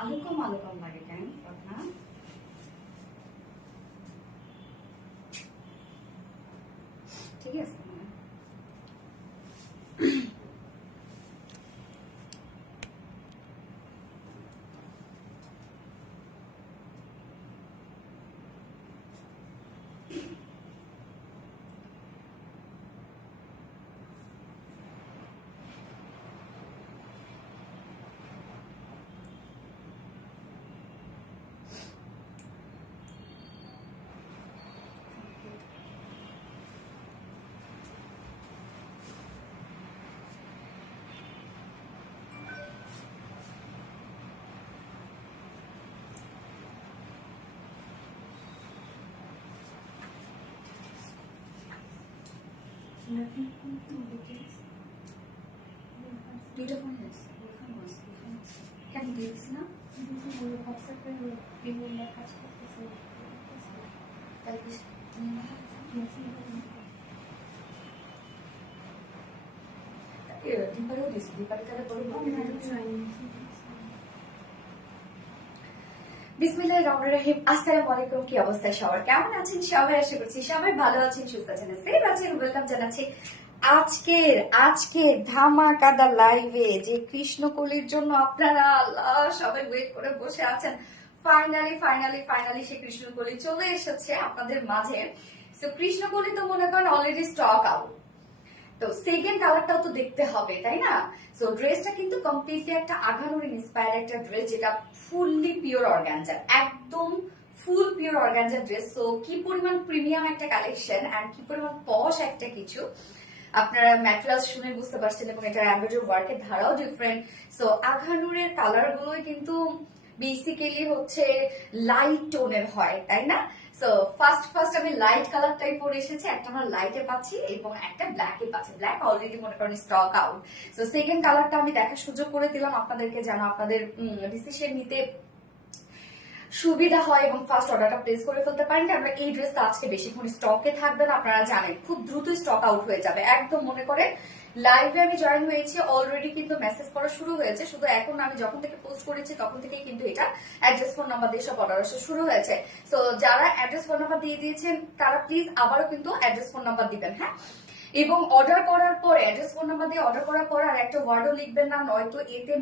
আলুকম আলুকম লাগে কেন কথা ঠিক আছে দুইটা ফোন আছে কেন দিয়েছি না দীপারেও দিয়েছি দীপারে তাহলে বিসমিল্লাহির রহমানির রহিম। আসসালামু আলাইকুম। কি অবস্থা সবার, কেমন আছেন সবাই? আশা করছি সবাই ভালো আছেন, সুস্থ আছেন, সেফ আছেন। ওয়েলকাম জানাচ্ছি আজকের ধামাকাদার লাইভে, যে কৃষ্ণকলির জন্য আপনারা আল্লাহ সবাই ওয়েট করে বসে আছেন। ফাইনালি সে কৃষ্ণকলি চলে এসেছে আপনাদের মাঝে। তো কৃষ্ণকলি তো মনে করেন অলরেডি স্টক আউট, তো সেকেন্ড কালারটাও তো দেখতে হবে, তাই না? সো ড্রেসটা কিন্তু কমপ্লিটলি একটা আঘানুর ইন্সপায়ার্ড একটা ড্রেস, যেটা ফুললি পিওর অর্গানজা, একদম ফুল পিওর অর্গানজা ড্রেস। সো কি পরিমাণ প্রিমিয়াম একটা কালেকশন এন্ড কি পরিমাণ পশ একটা কিছু আপনারা ম্যাটেরিয়ালস শুনে বুঝতে পারছেন, এবং এটা এমব্রয়ডারি ওয়ার্কের ধারাও ডিফারেন্ট। সো আঘানুরের কালার গুলোই কিন্তু বেসিক্যালি হচ্ছে লাইট টোনের হয়, তাই না? সো ফার্স্ট আমি লাইট কালারটাই পরে এসেছি, একটা আমরা লাইটে পাচ্ছি এবং একটা ব্ল্যাকে পাচ্ছি। ব্ল্যাক অলরেডি মনে করেন স্টক আউট। সো সেকেন্ড কালারটা আমি দেখার সুযোগ করে দিলাম আপনাদেরকে, যেন আপনাদের ডিসিশন নিতে সুবিধা হয় এবং ফার্স্ট অর্ডারটা প্লেস করে ফেলতে পারেন। কারণ এই ড্রেসটা আজকে বেশিক্ষণ স্টকে থাকবে না, আপনারা জানেন খুব দ্রুত স্টক আউট হয়ে যাবে। একদম মনে করেন লাইভে আমি জয়েন হয়েছি, অলরেডি কিন্তু মেসেজ করা শুরু হয়েছে। শুধু এখন আমি যখন থেকে পোস্ট করেছি তখন থেকেই কিন্তু এটা অ্যাড্রেস ফোন নাম্বার দিয়ে সব অর্ডার আসা শুরু হয়েছে। তো যারা অ্যাড্রেস ফোন নাম্বার দিয়ে দিয়েছেন তারা প্লিজ আবারও কিন্তু অ্যাড্রেস ফোন নাম্বার দিবেন, হ্যাঁ। এবং অর্ডার করার পর অ্যাড্রেস ফোন নাম্বার দিয়ে অর্ডার করার পর আর একটা ওয়ার্ডও লিখবেন না, নয়তো এতে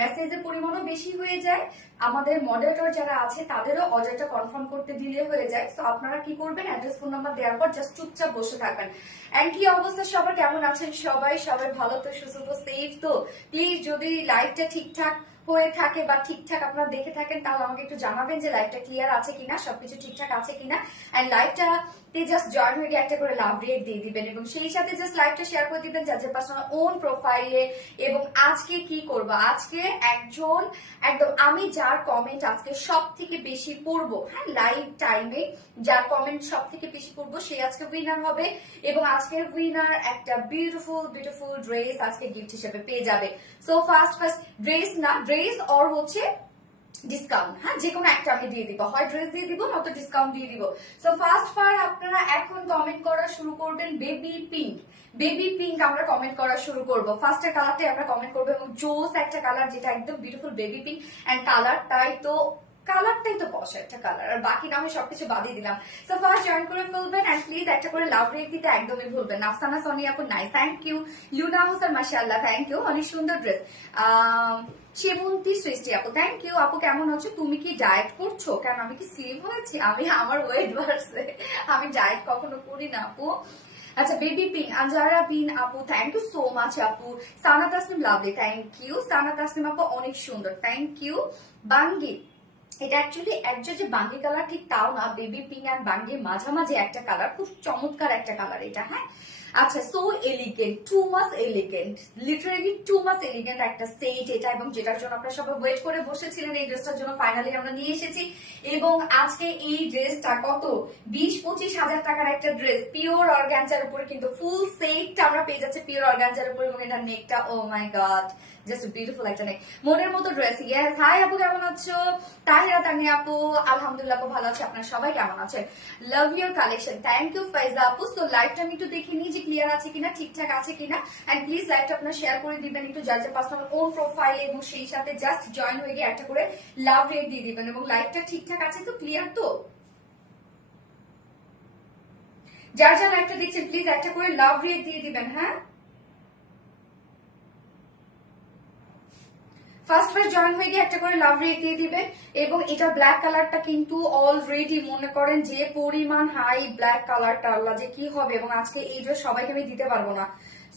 মেসেজের পরিমাণও বেশি হয়ে যায়। আমাদের মডারেটর যারা আছে তাদেরও অর্ডারটা কনফার্ম করতে ডিলে হয়ে যায়। তো আপনারা কি করবেন, অ্যাড্রেস ফোন নাম্বার দেওয়ার পর জাস্ট চুপচাপ বসে থাকবেন। এন্ড কি অবস্থা সবার, কেমন আছেন সবাই ভালো তো, সুস্থ তো, সেফ তো? প্লিজ যদি লাইভটা ঠিকঠাক হয়ে থাকে বা ঠিকঠাক আপনারা দেখে থাকেন তাহলে আমাকে একটু জানাবেন যে লাইভটা ক্লিয়ার আছে কিনা, সবকিছু ঠিকঠাক আছে কিনা। এন্ড লাইভটা জাস্ট জয়েন হয়ে একটা করে লাভ রেট দিয়ে দিবেন, এবং সেই সাথে জাস্ট লাইভটা শেয়ার করে দিবেন যাদের পার্সোনাল ওন প্রোফাইলে। এবং আজকে কি করবো, আজকে একদম আমি যার কমেন্ট আজকে সব থেকে বেশি পড়বো, হ্যাঁ, লাইভ টাইমে যার কমেন্ট সব থেকে বেশি পড়বো সে আজকে উইনার হবে। এবং আজকের উইনার একটা বিউটিফুল ড্রেস আজকে গিফট হিসেবে পেয়ে যাবে। সো ফার্স্ট ড্রেস অর হচ্ছে ডিসকাউন্ট, হ্যাঁ, যে কোনো একটা আমি দিয়ে দিব, হয় ড্রেস দিয়ে দিব নয়তো ডিসকাউন্ট দিয়ে দিব। সো ফার্স্ট আপনারা এখন কমেন্ট করা শুরু করবেন বেবি পিঙ্ক আমরা কমেন্ট করা শুরু করব। ফার্স্টের কালারটাই আমরা কমেন্ট করবো, এবং জোস একটা কালার যেটা একদম বিউটিফুল বেবি পিঙ্ক। এন্ড কালারটাই তো বসে একটা কালার, আর বাকি না আমি সবকিছু বাদিয়ে দিলাম। সো ফার্স্ট জয়েন করে ফেলবেন এন্ড প্লিজ একটা করে লাভ রেক দিতে একদমই ভুলবেন না। আফসানা সোনি আপু নাই, থ্যাংক ইউ। লুনা হোসেন মাশাআল্লাহ, থ্যাংক ইউ, অনেক সুন্দর ড্রেস। সেবন্তী সৃষ্টি আপু, থ্যাংক ইউ। আপু কেমন আছো? তুমি কি ডায়েট করছো? কেন আমি কি স্লিম হয়েছি? আমার ওয়েট বাড়ছে, আমি ডায়েট কখনো করি না আপু। আচ্ছা, বেবি পিঙ্ক আঞ্জারা বিন আপু, থ্যাংক ইউ সো মাচ আপু। Sana Tasnim lovely, thank you. সানা তাসনিম আপু অনেক সুন্দর, থ্যাংক ইউ। বাঙ্গি, এটা অ্যাকচুয়ালি একজন যে বাঙ্গি কালার ঠিক তাও না, বেবি পিঙ্ক আর বাঙ্গির মাঝামাঝি একটা কালার, খুব চমৎকার একটা কালার এটা, হ্যাঁ। আচ্ছা, so elegant, too much elegant, literally too much elegant একটা সেট এটা, এবং যেটার জন্য আপনারা সবাই ওয়েট করে বসেছিলেন এই ড্রেসটার জন্য, ফাইনালি আমরা নিয়ে এসেছি। এবং আজকে এই ড্রেসটা কত 20-25 হাজার টাকার একটা ড্রেস, পিওর অর্গানজার উপরে, কিন্তু ফুল সেটটা আমরা পেয়ে যাচ্ছি পিওর অর্গানজার উপরে। এবং এটা নেকটা, ও মাই গড, জাস্ট বিউটিফুল একটা নেক, মনের মতো ড্রেস। ইয়েস, হাই আপু কেমন আছো? তাহিরা তানিয়া আপু, আলহামদুলিল্লাহ আপু ভালো আছে, আপনারা সবাই কেমন আছেন? Love your collection, thank you Faiza আপু। সো লাইভটা আমি একটু দেখে নিই যে ক্লিয়ার আছে কিনা, ঠিকঠাক আছে কিনা। এন্ড প্লিজ লাইভটা আপনারা শেয়ার করে দিবেন একটু, যার যার পার্সোনাল ওন প্রোফাইলে, এবং সেই সাথে জাস্ট জয়েন হয়ে গিয়ে একটা করে লাভ রেট দিয়ে দিবেন। এবং লাইভটা ঠিকঠাক আছে তো, ক্লিয়ার তো? যার যার লাইভটা দেখছেন প্লিজ একটা করে লাভ রেট দিয়ে দিবেন। হ্যাঁ, ফার্স্ট জয়েন হয়ে গিয়ে একটা করে লাভ রেট দিয়ে দিবেন। এবং এটা ব্ল্যাক কালারটা কিন্তু অলরেডি মনে করেন যে পরিমাণ হাই ব্ল্যাক কালারটা, আল্লাহ যে কি হবে। এবং আজকে এই ড্রেস সবাইকে আমি দিতে পারবো না,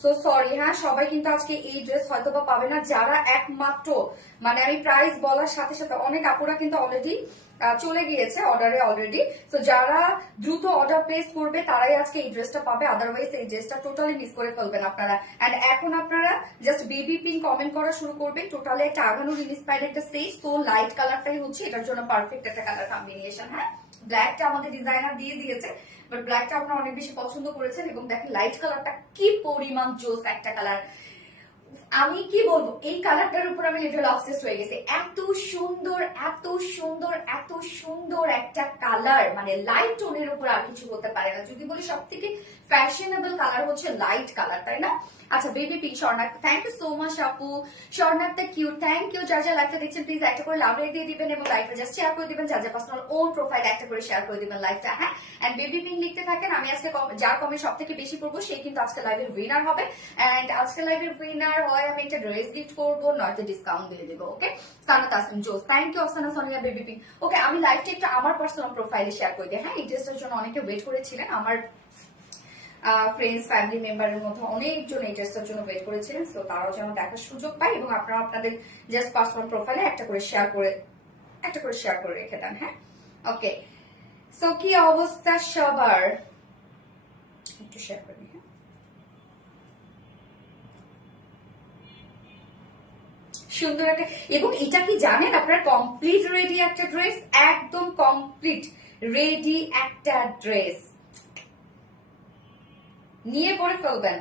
সো সরি। হ্যাঁ, সবাই কিন্তু আজকে এই ড্রেস হয়তো বা পাবে না, যারা একমাত্র মানে আমি প্রাইস বলার সাথে সাথে অনেক আপুরা কিন্তু অলরেডি চলে গিয়েছে অর্ডারে অলরেডি। তো যারা দ্রুত অর্ডার প্লেস করবে তারাই আজকে এই ড্রেসটা পাবে, আদারওয়াইজ এই ড্রেসটা টোটালি মিস করে ফেলবেন আপনারা। এন্ড এখন আপনারা জাস্ট বেবি পিঙ্ক কমেন্ট করা শুরু করবেন। টোটালি একটা আগানো ইন্সপায়ার্ড একটা সেট, তো লাইট কালারটাই হচ্ছে এটার জন্য পারফেক্ট একটা কালার কম্বিনেশন। হ্যাঁ, ব্ল্যাকটা আমাদের ডিজাইনার দিয়ে দিয়েছে, বাট ব্ল্যাকটা আপনারা অনেক বেশি পছন্দ করেছেন। এবং দেখেন লাইট কালারটা কি পরিমাণ জোস একটা কালার, আমি কি বলবো, এই কালারটার উপর আমি লিটারালি অবসেসড হয়ে গেছি। এত সুন্দর এত সুন্দর এত সুন্দর একটা কালার, মানে লাইট টোনের উপর আর কিছু হতে পারে না। যদি বলি সব থেকে ফ্যাশনেবল কালার হচ্ছে লাইট কালার, তাই না? আচ্ছা, বেবি পিঙ্ক স্বর্ণাক, থ্যাংক ইউ সো মাচ আপু। স্বর্ণাকটা কিউট, থ্যাংক ইউ। যার যা লাইভটা দেখছেন প্লিজ একটা করে লাভ রেট দিয়ে দিবেন এবং লাইভটা জাস্ট শেয়ার করে দিবেন, যার যা পার্সোনাল ওন প্রোফাইল একটা করে শেয়ার করে দিবেন লাইভটা। হ্যাঁ, এন্ড বেবি পিঙ্ক লিখতে থাকেন। আমি আজকে যার কমে সব থেকে বেশি পড়বো সেই কিন্তু আজকে লাইভের উইনার হবে। এন্ড আজকে লাইভের উইনার হয় আমি একটা ড্রেস গিফট করবো, নয়তো ডিসকাউন্ট দিয়ে দেবো। ওকে, সানা তাসিম জোস, থ্যাংক ইউ অসানা সোনিয়া বেবি পিঙ্ক। ওকে, আমি লাইভটা একটু আমার পার্সোনাল প্রোফাইলে শেয়ার করে দিই। হ্যাঁ, এই ড্রেসটার জন্য অনেকে ওয়েট করেছিলেন, আমার ফ্রেন্ডস ফ্যামিলি মেম্বারের মধ্যে অনেকজন এই ড্রেসটার জন্য ওয়েট করেছিলেন, তো তারাও যেন দেখার সুযোগ পায় এবং আপনারা আপনাদের জাস্ট পার্সোনাল প্রোফাইলে একটা করে শেয়ার করে রেখে দেন। হ্যাঁ, ওকে, সো কি অবস্থা সবার, একটু শেয়ার করে দিই। সুন্দর একটা, এবং এটা কি জানেন আপনারা, কমপ্লিট রেডি একটা ড্রেস, একদম কমপ্লিট রেডি একটা ড্রেস নিয়ে পরে ফেলবেন।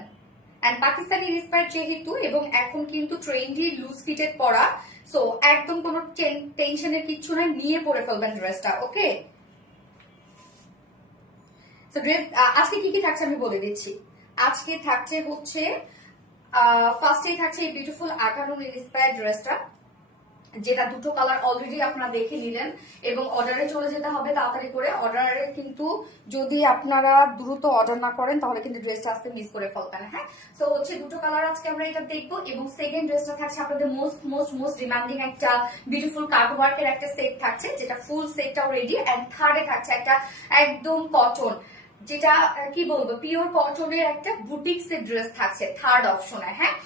এন্ড পাকিস্তানি ইন্সপায়ার্ড যেহেতু, এবং এখন কিন্তু ট্রেন্ডি লুজ ফিটেড পরা, সো একদম কোনো টেনশনের কিচ্ছু না, নিয়ে পরে ফেলবেন ড্রেসটা। ওকে, তো ড্রেস আজকে কি কি থাকছে আমি বলে দিচ্ছি। আজকে থাকছে হচ্ছে ফার্স্টেই থাকছে এই বিউটিফুল আকানুন ইন্সপায়ার্ড ড্রেসটা, যেটা দুটো কালার অলরেডি আপনারা দেখে নিলেন এবং অর্ডারে চলে যেতে হবে তাড়াতাড়ি করে। অর্ডারে কিন্তু যদি আপনারা দ্রুত অর্ডার না করেন তাহলে কিন্তু ড্রেসটা আজকে মিস করে ফেলবেন। হ্যাঁ, তো হচ্ছে দুটো কালার আজকে আমরা এটা দেখবো। এবং সেকেন্ড ড্রেসটা থাকছে আপনাদের মোস্ট ডিমান্ডিং একটা বিউটিফুল কাট ওয়ার্কের একটা সেট থাকছে, যেটা ফুল সেটটাও রেডি। এন্ড থার্ডে থাকছে একটা একদম কটন, যেটা কি বলবো, পিওর কটনের একটা বুটিক্স এর ড্রেস থাকছে থার্ড অপশনে। হ্যাঁ,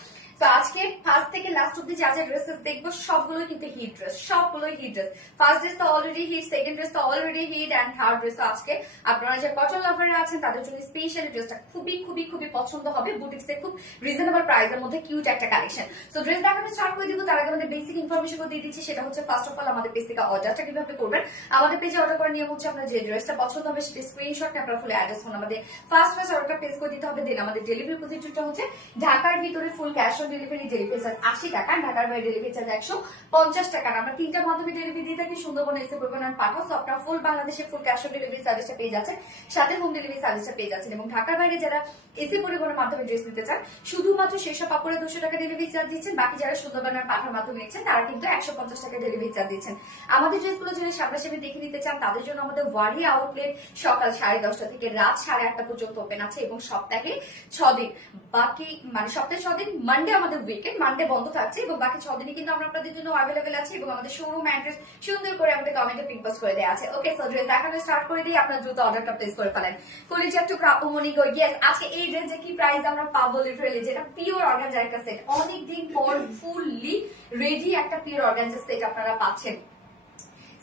তো আজকে ফার্স্ট থেকে লাস্ট অব্দি যা যা ড্রেসেস দেখবো সবগুলো কিন্তু হিট ড্রেস, সবগুলোই হিট ড্রেস। ফার্স্ট ড্রেস তো অলরেডি হিট, সেকেন্ড ড্রেস তো already hit, and third dress আজকে আপনারা যে কটন লাভারে আছেন তাদের জন্য স্পেশালি ড্রেসটা খুবই খুবই খুবই পছন্দ হবে। বুটিক্স এর খুব রিজনেবল প্রাইসের মধ্যে কিউট একটা কালেকশন। তো ড্রেস দেখানো স্টার্ট করে দিব, তার আগে আমাদের বেসিক ইনফরমেশন দিয়ে দিচ্ছি। সেটা হচ্ছে ফার্স্ট অফ অল আমাদের পেজ থেকে অর্ডারটা কিভাবে করবেন। আমাদের পেজে অর্ডার করার নিয়ম হচ্ছে আপনার যে ড্রেসটা পছন্দ হবে সেটা স্ক্রিনশট নিয়ে আপনার ফুল অ্যাড্রেস ফোন আমাদের ফার্স্ট অর্ডারটা পেজ করে দিতে হবে। দেন আমাদের ডেলিভারি প্রসিডিউরটা হচ্ছে ঢাকার ভিতরে full cash on delivery, delivery charge 80 টাকা, ঢাকার বাইরে ডেলিভারি চার্জ 150 টাকা। আমরা তিনটা মাধ্যমে ডেলিভারি দিয়ে থাকি, সুন্দরবন এসে পরিবহন পাঠাও। সো আপনারা ফুল বাংলাদেশে ফুল ক্যাশ অন ডেলিভারি সার্ভিসটা পেয়ে যাচ্ছেন, সাথে হোম ডেলিভারি সার্ভিসটা পেয়ে যাচ্ছেন। এবং ঢাকার বাইরে যারা এসে পরিবহনের মাধ্যমে ড্রেস নিতে চান, শুধুমাত্র সেসব কাপড়ে 200 টাকা ডেলিভারি চার্জ দিচ্ছেন। বাকি যারা সুন্দরবনের পাঠার মাধ্যমে নিচ্ছেন তারা কিন্তু 150 টাকা ডেলিভারি চার্জ দিচ্ছেন। আমাদের ড্রেসগুলো যারা সামনাসামনি দেখে নিতে চান তাদের জন্য আমাদের ওয়ারি আউটলেট সকাল 10:30 থেকে রাত 8:30 পর্যন্ত ওপেন আছে এবং সপ্তাহে 6 দিন, বাকি মানে সপ্তাহে 6 দিন, মানডে আমাদের উইকেন্ড, মানডে বন্ধ থাকছে এবং বাকি 6 দিনই কিন্তু আমরা আপনাদের জন্য অ্যাভেলেবেল আছে। এবং আমাদের শোরুম অ্যাড্রেস সুন্দর করে আমাদের কমেন্টে পিন পোস্ট করে দেওয়া আছে। ওকে, সো ড্রেস দেখানো স্টার্ট করে দিই, আপনারা দ্রুত অর্ডারটা প্লেস করে ফেলেন। কলিজার টুকরা আপুমনি গো, ইয়েস, আজকে এই ড্রেস যে কি প্রাইস আমরা পাবো, লিটারালি যেটা পিওর অর্গানজা একটা সেট, অনেকদিন পর ফুললি রেডি একটা পিওর অর্গানজা সেট আপনারা পাচ্ছেন।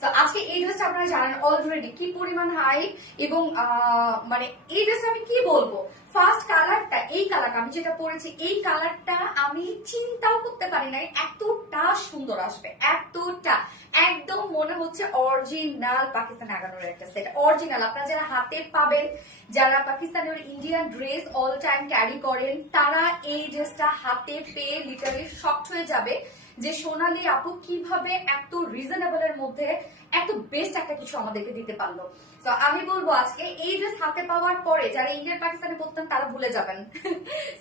তো আজকে এই ড্রেসটা আপনারা জানেন অলরেডি কি পরিমাণ হাই, এবং মানে এই ড্রেসটা আমি কি বলবো, ফার্স্ট কালারটা, এই কালারটা আমি যেটা পরেছি, এই কালারটা আমি চিন্তাও করতে পারি নাই এতটা সুন্দর আসবে, এতটা একদম মনে হচ্ছে অরিজিনাল পাকিস্তানি আগানোর একটা সেট, অরিজিনাল। আপনারা যারা হাতে পাবেন, যারা Pakistani Indian dress all time carry করেন, তারা এই ড্রেসটা হাতে পেয়ে লিটারালি শকড হয়ে যাবে যে সোনালী আপু কিভাবে এত রিজনেবল এর মধ্যে এত বেস্ট একটা কিছু আমাদেরকে দিতে পারলো। তো আমি বলবো আজকে এই ড্রেস হাতে পাওয়ার পরে যারা ইন্ডিয়ান পাকিস্তানে পড়তেন তারা ভুলে যাবেন।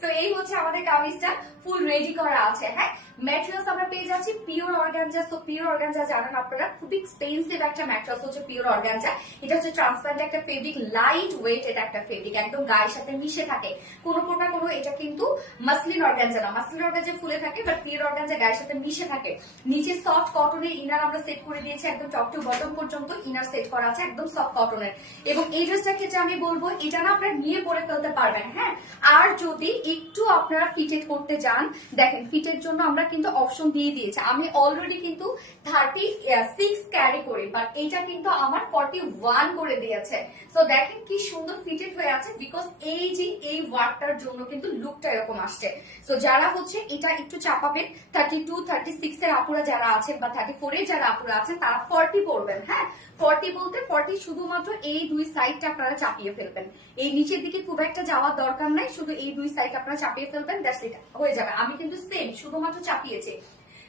তো এই হচ্ছে আমাদের কামিজটা ফুল রেডি করা আছে। হ্যাঁ, ম্যাটেরিয়ালস আমরা পেয়ে যাচ্ছি পিওর অর্গানজা। তো পিওর অর্গানজা জানেন আপনারা খুব এক্সপেন্সিভ একটা ম্যাটেরিয়ালস হচ্ছে পিওর অর্গানজা। এটা হচ্ছে ট্রান্সপারেন্ট একটা ফেব্রিক, লাইট ওয়েট এটা একটা ফেব্রিক, একদম গায়ের সাথে মিশে থাকে। কোনো প্রকার কোনো এটা কিন্তু মাসলিন অর্গানজা না, মাসলিন অর্গানজা ফুলে থাকে বাট পিওর অর্গানজা গায়ের সাথে মিশে থাকে। নিচে সফট কটনের ইনার আমরা সেট করে দিয়েছি, একদম টপ টু বটম পর্যন্ত ইনার সেট করা আছে একদম সফট কটনের। এবং এই ড্রেসটার ক্ষেত্রে আমি বলবো এটা না আপনারা নিয়ে পরে ফেলতে পারবেন। হ্যাঁ, আর যদি একটু আপনারা ফিটেড করতে যান, দেখেন ফিটের জন্য আমরা কিন্তু অপশন দিয়ে দিয়েছি। আমি অলরেডি কিন্তু 36 ক্যারি করি বাট এটা কিন্তু আমার 41 করে দিয়েছে। সো দেখেন কি সুন্দর ফিটেড হয়ে আছে, বিকজ এই যে এই ওয়ার্কটার জন্য কিন্তু লুকটা এরকম আসছে। সো যারা হচ্ছে এটা একটু চাপাবেন, 32 36 এর আপুরা যারা আছেন বা 34 এর যারা আপুরা আছেন তারা 40 পরবেন। হ্যাঁ, 40 বলতে 40 শুধুমাত্র এই দুই সাইডটা আপনারা চাপিয়ে ফেলবেন, এই নিচের দিকে খুব একটা যাওয়ার দরকার নাই, শুধু এই দুই সাইড আপনারা চাপিয়ে ফেলবেন, দ্যাটস ইট, হয়ে যাবে। আমি কিন্তু সেম শুধুমাত্র চাপিয়েছি।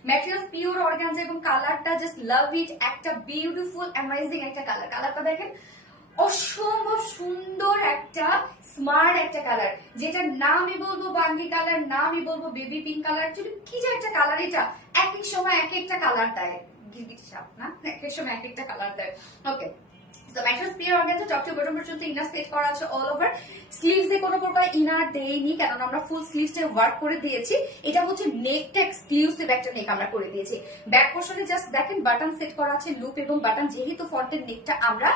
ম্যাটেরিয়ালস পিওর অর্গানজা এবং কালারটা জাস্ট লাভ ইট, একটা বিউটিফুল অ্যামেজিং একটা কালার। কালারটা দেখেন অসম্ভব সুন্দর একটা স্মার্ট একটা কালার, যেটা না আমি বলবো বাঙ্গি কালার, না আমি বলবো বেবি পিঙ্ক কালার, কি যে একটা কালার, এটা এক এক সময় এক একটা কালার দেয়, গিরগিটি সাপ না, এক এক সময় এক একটা কালার দেয়। ওকে, তো materials pure organza, top to bottom পর্যন্ত ইনার সেট করা আছে অল ওভার। স্লিভস এ কোনো প্রকার ইনার দেইনি, কারণ আমরা ফুল স্লিভস এ ওয়ার্ক করে দিয়েছি। এটা হচ্ছে নেকটা এক্সক্লুসিভ একটা নেক আমরা করে দিয়েছি। ব্যাক পোর্শনে জাস্ট দেখেন বাটন সেট করা আছে, লুপ এবং বাটন, যেহেতু ফ্রন্টের নেকটা আমরা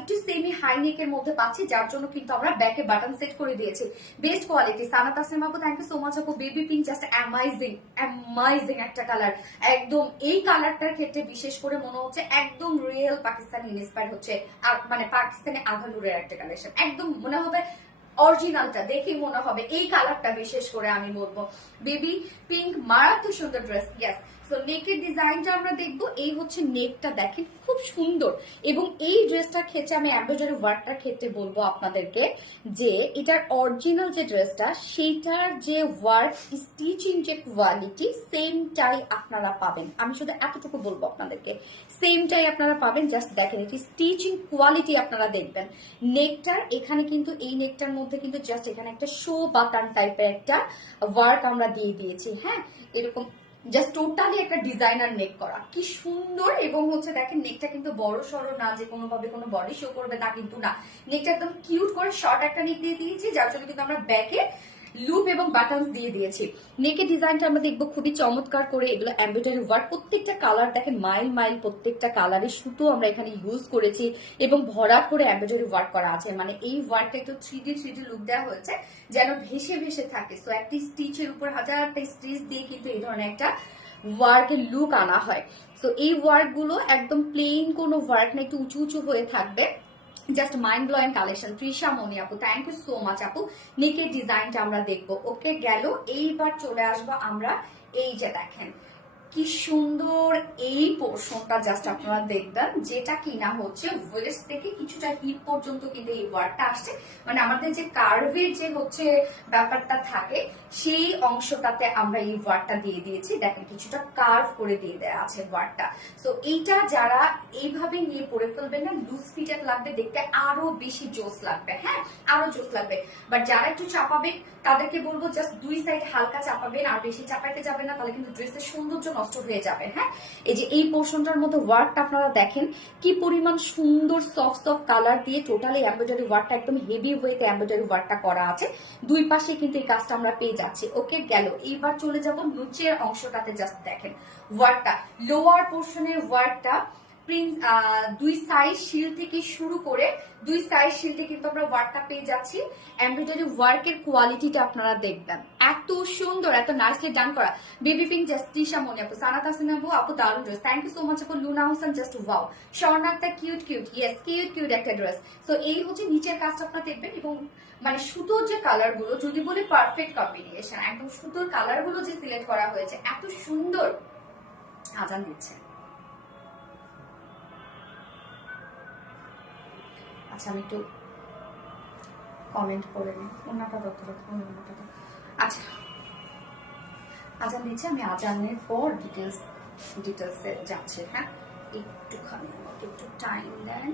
একটু সেমি হাই নেকের মধ্যে পাচ্ছি, যার জন্য কিন্তু আমরা ব্যাকে বাটন সেট করে দিয়েছি। Best quality. সানা তাসনিম আপু থ্যাংক ইউ সো মাচ আপু। Baby pink just amazing amazing একটা কালার, একদম এই কালারটার ক্ষেত্রে বিশেষ করে মনে হচ্ছে একদম রিয়েল পাকিস্তানি ইন্সপায়ার হচ্ছে, মানে পাকিস্তানি আঘানুরের একটা কালেকশন, একদম মনে হবে অরিজিনালটা দেখেই মনে হবে এই কালারটা। বিশেষ করে আমি বলবো বেবি পিঙ্ক মারাত্মক সুন্দর ড্রেস। ইয়েস, সো নেকের ডিজাইনটা আমরা দেখবো। এই হচ্ছে নেকটা, দেখেন খুব সুন্দর। এবং এই ড্রেসটার ক্ষেত্রে আমি এমব্রয়ডারি ওয়ার্কটার ক্ষেত্রে বলবো আপনাদেরকে যে এটার অরিজিনাল যে ড্রেসটা সেইটার যে ওয়ার্ক স্টিচিং যে কোয়ালিটি সেমটাই আপনারা পাবেন। আমি শুধু এতটুকু বলবো আপনাদেরকে, সেমটাই আপনারা পাবেন। জাস্ট দেখেন এটি স্টিচিং কোয়ালিটি আপনারা দেখবেন। নেকটার এখানে কিন্তু এই নেকটার মধ্যে কিন্তু জাস্ট এখানে একটা শো বাটন টাইপের একটা ওয়ার্ক আমরা দিয়ে দিয়েছি। হ্যাঁ, এরকম জাস্ট টোটালি একটা ডিজাইনার নেক করা, কি সুন্দর। এবং হচ্ছে দেখেন নেকটা কিন্তু বড় সড়ো না, যে কোনো ভাবে কোনো বডি শো করবে তা কিন্তু না, নেকটা একদম কিউট করে শর্ট একটা নেক দিয়ে দিয়েছি, যার জন্য কিন্তু আমরা ব্যাকে লুপ এবং বাটনস দিয়ে দিয়েছি। নেকের ডিজাইনটা আমরা দেখবো খুবই চমৎকার করে, এগুলো এমব্রয়ডারি ওয়ার্ক, প্রত্যেকটা কালার দেখেন মাইল মাইল, প্রত্যেকটা কালারের সুতো আমরা এখানে ইউজ করেছি এবং ভরাট করে এমব্রয়ডারি ওয়ার্ক করা আছে। মানে এই ওয়ার্কটা একটু 3D লুক দেওয়া হয়েছে, যেন ভেসে ভেসে থাকে। সো একটি স্টিচের উপর হাজারটা স্টিচ দিয়ে কিন্তু এই ধরনের একটা ওয়ার্কের লুক আনা হয়। সো এই ওয়ার্ক গুলো একদম প্লেন কোনো ওয়ার্ক না, একটু উঁচু উঁচু হয়ে থাকবে, just mind blowing collection. Trisha Moni আপু থ্যাংক ইউ সো মাচ আপু। নেকের ডিজাইনটা আমরা দেখবো। ওকে গেল, এইবার চলে আসবো আমরা এই যে দেখেন কি সুন্দর এই পোর্শনটা, জাস্ট আপনারা দেখবেন, যেটা কিনা হচ্ছে ওয়েস্ট থেকে কিছুটা হিপ পর্যন্ত কিন্তু এই ওয়ার্কটা আসছে। মানে আমাদের যে কার্ভের যে হচ্ছে ব্যাপারটা থাকে সেই অংশটাতে আমরা এই ওয়ার্কটা দিয়ে দিয়েছি। দেখেন কিছুটা কার্ভ করে দিয়ে দেওয়া আছে ওয়ার্কটা। সো এইটা যারা এইভাবে নিয়ে পরে ফেলবেন না, লুজ ফিটেড লাগবে, দেখতে আরো বেশি জোস লাগবে। হ্যাঁ, আরো জোস লাগবে। বাট যারা একটু চাপাবেন তাদেরকে বলবো জাস্ট দুই সাইড হালকা চাপাবেন, আর বেশি চাপাইতে যাবেন না, তাহলে কিন্তু ড্রেসের সৌন্দর্য নষ্ট হয়ে যাবে। হ্যাঁ, এই যে এই পোর্শনটার মধ্যে ওয়ার্কটা আপনারা দেখেন কি পরিমাণ সুন্দর সফট সফট কালার দিয়ে টোটালি এমব্রয়ডারি ওয়ার্কটা একদম হেভি ওয়েতে এমব্রয়ডারি ওয়ার্কটা করা আছে। দুই পাশে কিন্তু এই কাজটা আমরা পেয়ে যাচ্ছি। ওকে গেল, এইবার চলে যাব নিচের অংশটাতে। জাস্ট দেখেন ওয়ার্কটা, লোয়ার পোর্শনের ওয়ার্কটা দুই সাইড শিল থেকে শুরু করে দুই সাইড শিলতে কিন্তু আমরা ওয়ার্কটা পেয়ে যাচ্ছি। এমব্রয়ডারি ওয়ার্কের কোয়ালিটিটা আপনারা দেখবেন এত সুন্দর, এত নাইসলি ডান করা। Baby pink just Trisha Moni আপু, সানা তাসনিম আপু, আপু দারুন dress, thank you so much আপু। লুনা হোসেন জাস্ট ওয়াও, স্বর্ণাক্তা cute cute, yes cute cute একটা ড্রেস। সো এই হচ্ছে নিচের কাজটা আপনারা দেখবেন। এবং মানে সুতোর যে কালার গুলো, যদি বলি পারফেক্ট কম্বিনেশন, একদম সুতোর কালার গুলো যে সিলেক্ট করা হয়েছে এত সুন্দর। আজান দিচ্ছে, আচ্ছা আমি একটু কমেন্ট করে নিই। ওনাটা আচ্ছা আজান দিচ্ছে, আমি আজানের পর ডিটেলসে যাচ্ছি। হ্যাঁ, একটুখানি আমাকে একটু টাইম দেন।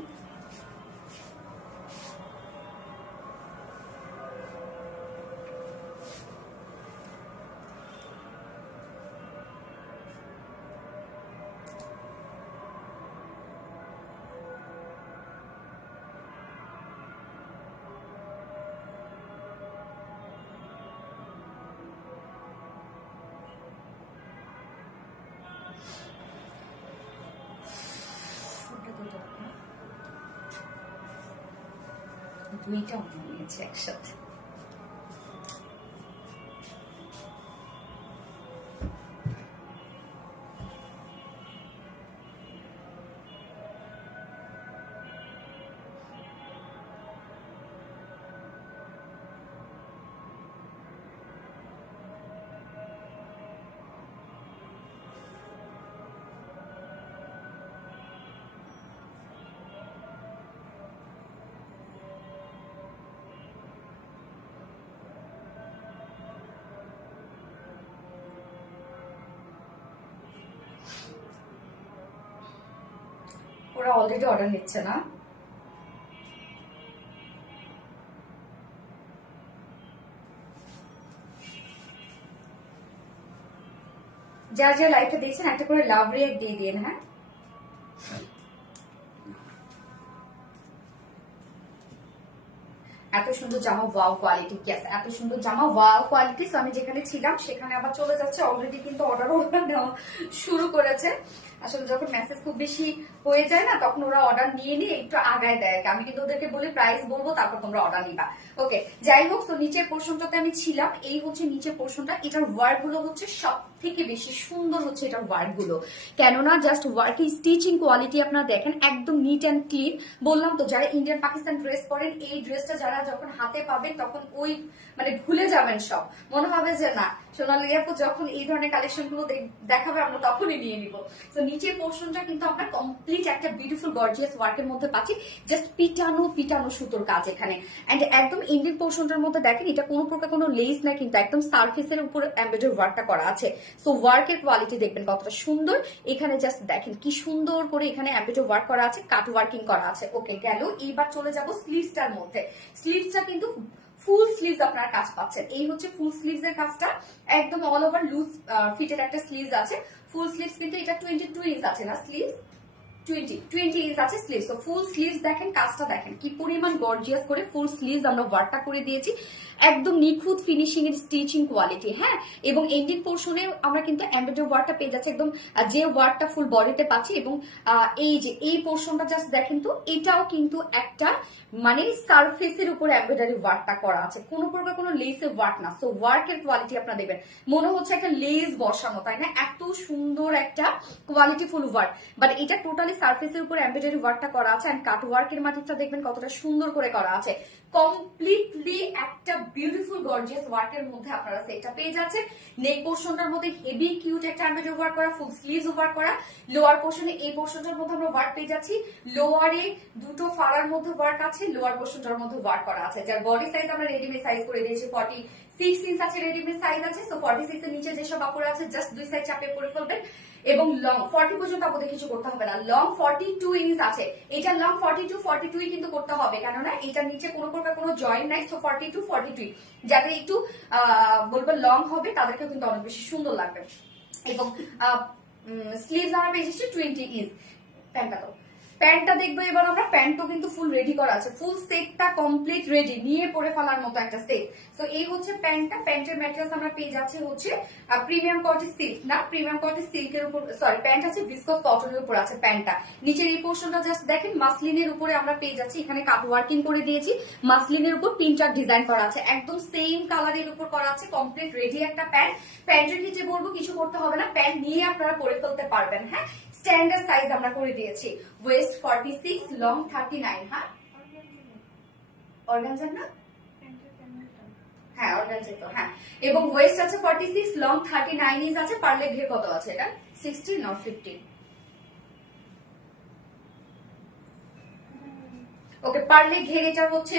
দুইটা নিয়েছে একসাথে। ওরা অলরেডি অর্ডার নিচ্ছে না? যার যা লাইফে দেখছেন একটা করে লাভ রিয়েক্ট দিয়ে দিন। হ্যাঁ, এত সুন্দর জামা, ওয়াও কোয়ালিটি। ইয়েস, এত সুন্দর জামা, ওয়াও কোয়ালিটি। আমি যেখানে ছিলাম সেখানে আবার চলে যাচ্ছে, অলরেডি কিন্তু অর্ডার নেওয়া শুরু করেছে। আসলে যখন মেসেজ খুব বেশি হয়ে যায় না, তখন ওরা অর্ডার নিয়ে নিয়ে একটু আগায় দেয়। আমি কিন্তু ওদেরকে বলি প্রাইস বলবো, তারপর তোমরা অর্ডার নিবা। ওকে, যাই হোক, তো নিচের পোর্শনটাতে আমি ছিলাম। এই হচ্ছে নিচের পোর্শনটা। এটার ওয়ার্ক গুলো হচ্ছে সব থেকে বেশি সুন্দর হচ্ছে এটার ওয়ার্ক গুলো, কেননা জাস্ট ওয়ার্কের স্টিচিং কোয়ালিটি আপনারা দেখেন, একদম নিট অ্যান্ড ক্লিন। বললাম তো, যারা ইন্ডিয়ান পাকিস্তান ড্রেস পরেন, এই ড্রেসটা যারা যখন হাতে পাবেন তখন ওই মানে ভুলে যাবেন সব, মনে হবে যে না সোনালী আপু যখন এই ধরনের কালেকশন গুলো দেখাবে আমরা তখনই নিয়ে নিব। তো নিচের পোর্শনটা কিন্তু আমরা কমপ্লিট একটা বিউটিফুল গর্জিয়াস ওয়ার্কের মধ্যে পাচ্ছি, জাস্ট পিটানো পিটানো সুতোর কাজ এখানে। এন্ড একদম ইন্ডিয়ান পোর্শনটার মধ্যে দেখেন, এটা কোনো প্রকার কোনো লেস না, কিন্তু একদম সার্ফেসের উপর এমব্রয়ডারি ওয়ার্কটা করা আছে। সো ওয়ার্কের কোয়ালিটি দেখবেন কতটা সুন্দর। এখানে জাস্ট দেখেন কি সুন্দর করে এখানে এমব্রয়ডারি ওয়ার্ক করা আছে, কাট ওয়ার্কিং করা আছে। ওকে, গেল। এইবার চলে যাব স্লিভসটার মধ্যে। স্লিভসটা কিন্তু ফুল স্লিভস আপনারা কাজ পাচ্ছেন। এই হচ্ছে ফুল স্লিভস এর কাজটা, একদম অল ওভার লুজ ফিটেড একটা স্লিভস আছে। ফুল স্লিভস কিন্তু এটা 22 ইঞ্চ আছে না স্লিভস, 20 ইঞ্চ আছে স্লিভস। তো ফুল স্লিভস দেখেন, কাজটা দেখেন কি পরিমাণ গর্জিয়াস করে ফুল স্লিভস আমরা ওয়ার্কটা করে দিয়েছি, একদম নিখুঁত ফিনিশিং এর স্টিচিং কোয়ালিটি। হ্যাঁ, এবং এন্ডিং পোর্শনে আমরা কিন্তু এমব্রয়ডারি ওয়ার্কটা পেয়ে যাচ্ছি, একদম যে ওয়ার্কটা ফুল বডিতে পাচ্ছি। এবং এই যে এই পোর্শনটা জাস্ট দেখেন, তো এটাও কিন্তু একটা মানে সারফেসের উপর এমব্রয়ডারি ওয়ার্কটা করা আছে, কোনো প্রকার কোনো লেসের ওয়ার্ক না। সো ওয়ার্কের কোয়ালিটি আপনারা দেখবেন, মনে হচ্ছে একটা লেস বসানো, তাই না? এত সুন্দর একটা কোয়ালিটি ফুল ওয়ার্ক, বাট এটা টোটালি সারফেসের উপর এমব্রয়ডারি ওয়ার্কটা করা আছে। এন্ড কাট ওয়ার্কের মাটিটা দেখবেন কতটা সুন্দর করে করা আছে, কমপ্লিটলি একটা বিউটিফুল গর্জিয়াস ওয়ার্কের মধ্যে আপনারা সেটটা পেয়ে যাচ্ছেন। নেক পোর্শনটার মধ্যে হেভি কিউট একটা এমব্রয়ডারি ওয়ার্ক করা, ফুল স্লিভস ওয়ার্ক করা। লোয়ার পোর্শনে এই পোর্শনটার মধ্যে আমরা ওয়ার্ক পেয়ে যাচ্ছি, লোয়ারে দুটো ফাড়ার মধ্যে ওয়ার্ক আছে, লোয়ার পোর্শনটার মধ্যে ওয়ার্ক করা আছে। যার বডি সাইজ আমরা রেডিমেড সাইজ করে দিয়েছি, 46 ইঞ্চ আছে, রেডিমেড সাইজ আছে। সো 46 এর নিচে যেসব কাপড় আছে জাস্ট দুই সাইড চাপে পরে ফেলবেন। এবং লং 40 পর্যন্ত আপনাদের কিছু করতে হবে না, লং 42 ইঞ্চ আছে। এটা লং 42 কিন্তু করতে হবে, কেননা এটার নিচে কোনো প্রকার কোনো জয়েন্ট নাই। সো 42 যাদের একটু বলবো লং হবে তাদেরকেও কিন্তু অনেক বেশি সুন্দর লাগবে। এবং স্লিভস আমরা পেয়েছি 20 ইঞ্চ। প্যান্টটা দেখবো এবার আমরা। প্যান্টও কিন্তু ফুল রেডি করা আছে, ফুল সেটটা কমপ্লিট রেডি, নিয়ে পরে ফেলার মতো একটা সেট। তো এই হচ্ছে প্যান্টটা। প্যান্টের ম্যাটেরিয়ালস আমরা পেয়ে যাচ্ছি হচ্ছে প্রিমিয়াম কোয়ালিটি সিল্ক, না প্রিমিয়াম কোয়ালিটি সিল্কের উপর, সরি প্যান্ট আছে ভিসকস কটনের উপর আছে প্যান্টটা। নিচের এই পোর্শনটা জাস্ট দেখেন, মাসলিনের উপরে আমরা পেয়ে যাচ্ছি, এখানে কাট ওয়ার্কিং করে দিয়েছি, মাসলিনের উপর প্রিন্টার ডিজাইন করা আছে, একদম সেম কালারের উপর করা আছে, কমপ্লিট রেডি একটা প্যান্ট। প্যান্টের নিচে বলবো কিছু করতে হবে না, প্যান্ট নিয়ে আপনারা পরে ফেলতে পারবেন। হ্যাঁ, স্ট্যান্ডার্ড সাইজ আমরা করে দিয়েছি, ওয়েস্ট 46, লং 39। হ্যাঁ, অর্গানজা না, হ্যাঁ অর্গানজা তো, হ্যাঁ। এবং ওয়েস্ট আছে 46, লং 39 ইঞ্চ আছে। পারলে ঘের কত আছে এটা? 16 না 15? ওকে, পারলে ঘের এটা হচ্ছে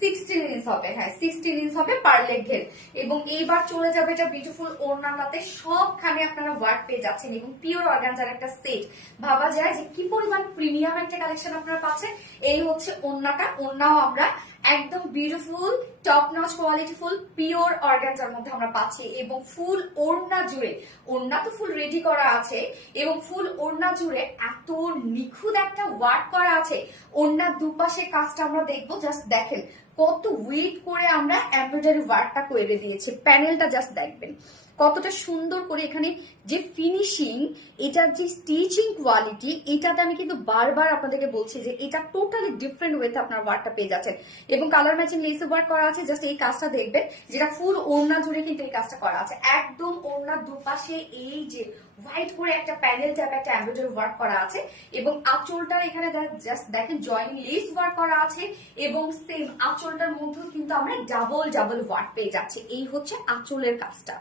16 ইঞ্চ হবে, হ্যাঁ 16 ইঞ্চ হবে পার লেগ ঘের। এবং এইবার চলে যাবে এটা বিউটিফুল ওড়নাটাতে, সবখানে আপনারা ওয়ার্ক পেয়ে যাচ্ছেন এবং পিওর অর্গানজার একটা সেট। ভাবা যায় যে কি পরিমাণ প্রিমিয়াম একটা কালেকশন আপনারা পাচ্ছেন। এই হচ্ছে ওড়নাটা, ওড়নাও আমরা একদম বিউটিফুল টপ নচ কোয়ালিটিফুল পিওর অর্গানজার মধ্যে আমরা পাচ্ছি এবং ফুল ওড়না জুড়ে, ওড়না তো ফুল রেডি করা আছে এবং ফুল ওড়না জুড়ে এত নিখুঁত একটা ওয়ার্ক করা আছে। ওড়নার দুপাশে কাজটা আমরা দেখবো, জাস্ট দেখেন কত উইট করে আমরা এমব্রয়ডারি ওয়ার্কটা করে দিয়েছি। প্যানেলটা জাস্ট দেখবেন কতটা সুন্দর করে, এখানে যে ফিনিশিং, এটার যে স্টিচিং কোয়ালিটি, এটাতে আমি কিন্তু বারবার আপনাদেরকে বলছি যে এটা টোটালি ডিফারেন্ট ওয়েতে আপনার ওয়ার্কটা পেয়ে যাচ্ছেন। এবং কালার ম্যাচিং লেস ওয়ার্ক করা আছে, জাস্ট এই কাজটা দেখবেন যেটা ফুল ওড়না জুড়ে কিন্তু এই কাজটা করা আছে। একদম ওড়নার দুপাশে এই যে হোয়াইট করে একটা প্যানেল টাইপ একটা এমব্রয়ডারি ওয়ার্ক করা আছে এবং আঁচলটার এখানে জাস্ট দেখেন জয়েনিং লেস ওয়ার্ক করা আছে এবং সেম আঁচলটার মধ্যেও কিন্তু আমরা ডাবল ডাবল ওয়ার্ক পেয়ে যাচ্ছি। এই হচ্ছে আঁচলের কাজটা,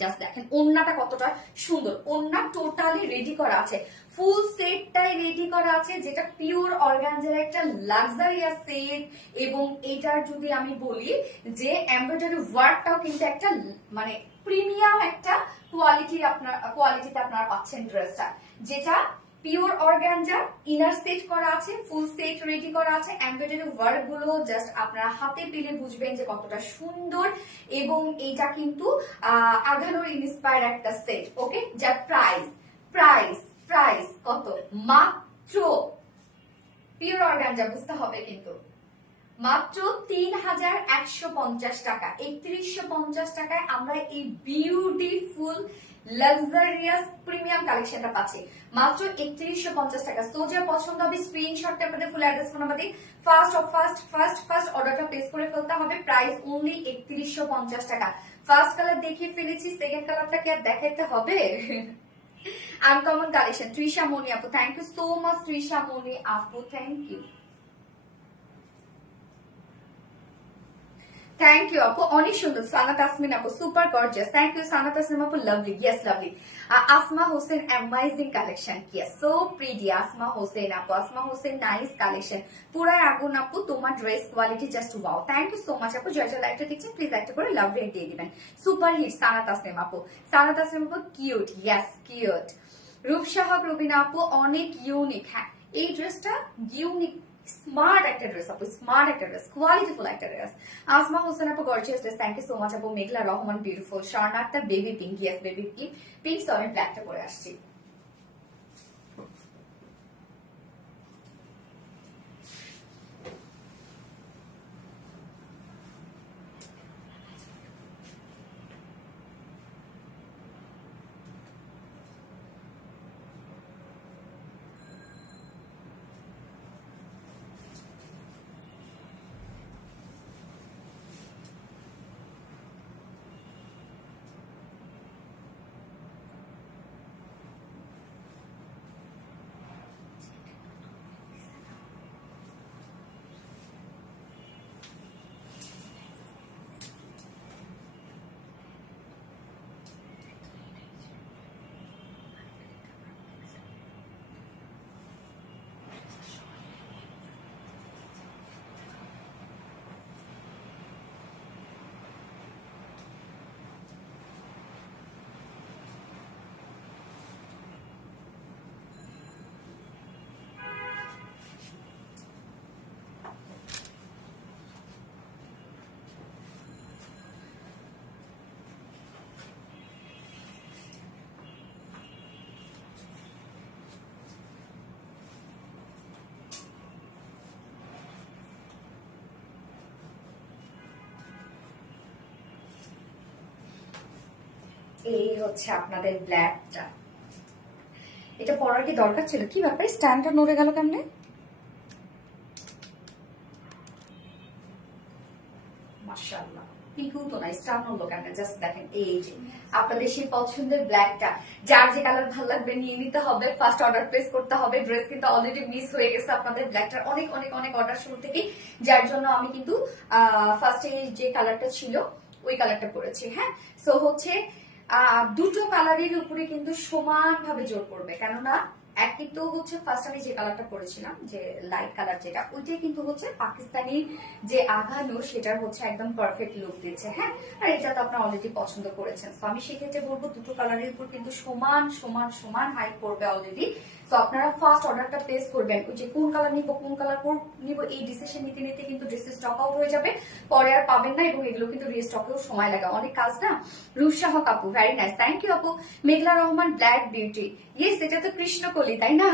জাস্ট দেখেন ওড়নাটা কতটা সুন্দর। ওড়না টোটালি রেডি করা আছে, ফুল সেটটাই রেডি করা আছে, যেটা পিওর অর্গানজার একটা লাক্সারিয়াস সেট। এবং এটার যদি আমি বলি যে এমব্রয়ডারি ওয়ার্কটাও কিন্তু একটা মানে প্রিমিয়াম একটা কোয়ালিটিতে আপনারা পাচ্ছেন ড্রেসটা, যেটা পিওর অর্গানজা ইনার সেট করা আছে, ফুল সেট রেডি করা আছে। এমব্রয়ডারি ওয়ার্ক গুলো জাস্ট আপনারা হাতে পেলে বুঝবেন যে কতটা সুন্দর। এবং এটা কিন্তু আগানোর ইন্সপায়ার একটা সেট, ওকে। যার প্রাইস প্রাইস প্রাইস কত, মাত্র পিওর অর্গানজা বুঝতে হবে কিন্তু মাত্র 3150 টাকা, 3150 টাকায় আমরা এই বিউটিফুল লাক্সারিয়াস প্রিমিয়াম কালেকশনটা পাচ্ছি মাত্র 3150 টাকা। সো যা পছন্দ হবে স্ক্রিনশটটা আপনাদের ফুল অ্যাড্রেস ফোন নাম্বার দিয়ে ফার্স্ট অর্ডারটা প্লেস করে ফেলতে হবে। প্রাইস অনলি 3150 টাকা। ফার্স্ট কালার দেখিয়ে ফেলেছি, সেকেন্ড কালারটাকে আর দেখাইতে হবে? আনকমন কালেকশন, তৃষা মনি আপু, thank you so much Trisha Moni আপু, থ্যাংক ইউ। থ্যাংক ইউ আপু, অনেক সুন্দর। সানা তাসমিন আপু, super gorgeous, thank you Sana Tasmin আপু, lovely, yes lovely. Asma Hossain, amazing collection, yes so pretty. Asma Hossain আপু, আসমা হোসেন, নাইস কালেকশন, পুরাই আগুন আপু, তোমার dress quality just wow, thank you so much আপু। জয় জয় লাইভটা দেখছেন প্লিজ একটা করে লাভ রেট দিয়ে দিবেন। সুপার হিট সানা তাসমিন আপু, সানা তাসমিন আপু cute, yes cute. Rupsaha Prabin আপু, অনেক ইউনিক, হ্যাঁ এই ড্রেসটা ইউনিক, স্মার্ট একটা ড্রেস আপু, স্মার্ট একটা ড্রেস, কোয়ালিটিফুল একটা ড্রেস। আসমা হোসেন আপু, gorgeous dress, thank you so much আপু। Meghla Rahman, beautiful. Swarna Akter, baby pink, yes baby pink, pink so আমি ব্ল্যাকটা পরে আসছি। এই হচ্ছে আপনাদের ব্ল্যাকটা। এটা পরার কি দরকার ছিল? কি ব্যাপার, স্ট্যান্ডটা নড়ে গেল কেমনে? মাশাআল্লাহ, পিকু তো নাই, স্টার নড়লো কেমনে? জাস্ট দেখেন এই যে আপনাদের সেই পছন্দের ব্ল্যাকটা, যার যে কালার ভালো লাগবে নিয়ে নিতে হবে, ফার্স্ট অর্ডার প্লেস করতে হবে। ড্রেস কিন্তু অলরেডি মিস হয়ে গেছে আপনাদের ব্ল্যাকটার অনেক অনেক অনেক অর্ডার শুরু থেকেই, যার জন্য আমি কিন্তু ফার্স্টে যে কালারটা ছিল ওই কালারটা করেছি। হ্যাঁ, সো হচ্ছে দুটো কালারের উপরে কিন্তু সমানভাবে জোর পড়বে, কেননা একই তো হচ্ছে ফার্স্ট আমি যে কালারটা পরেছিলাম, যে লাইট কালার যেটা, ওইটাই কিন্তু হচ্ছে পাকিস্তানি যে আঘানো সেটার হচ্ছে একদম পারফেক্ট লুক দিচ্ছে। হ্যাঁ, আর এটা তো আপনারা অলরেডি পছন্দ করেছেন। তো আমি সেক্ষেত্রে বলবো দুটো কালারের উপর কিন্তু সমান সমান সমান হাইট পড়বে অলরেডি। তো আপনারা ফার্স্ট অর্ডারটা প্লেস করবেন, ওই যে কোন কালার নিব কোন কালার নিব এই ডিসিশন নিতে নিতে কিন্তু ড্রেসের স্টক আউট হয়ে যাবে, পরে আর পাবেন না, এবং এগুলো কিন্তু রিস্টকেও সময় লাগে, অনেক কাজ না। রূপসাহ আপু, ভেরি নাইস, থ্যাংক ইউ আপু। Meghla Rahman, black beauty, yes এটা তো কৃষ্ণকলি তাই না?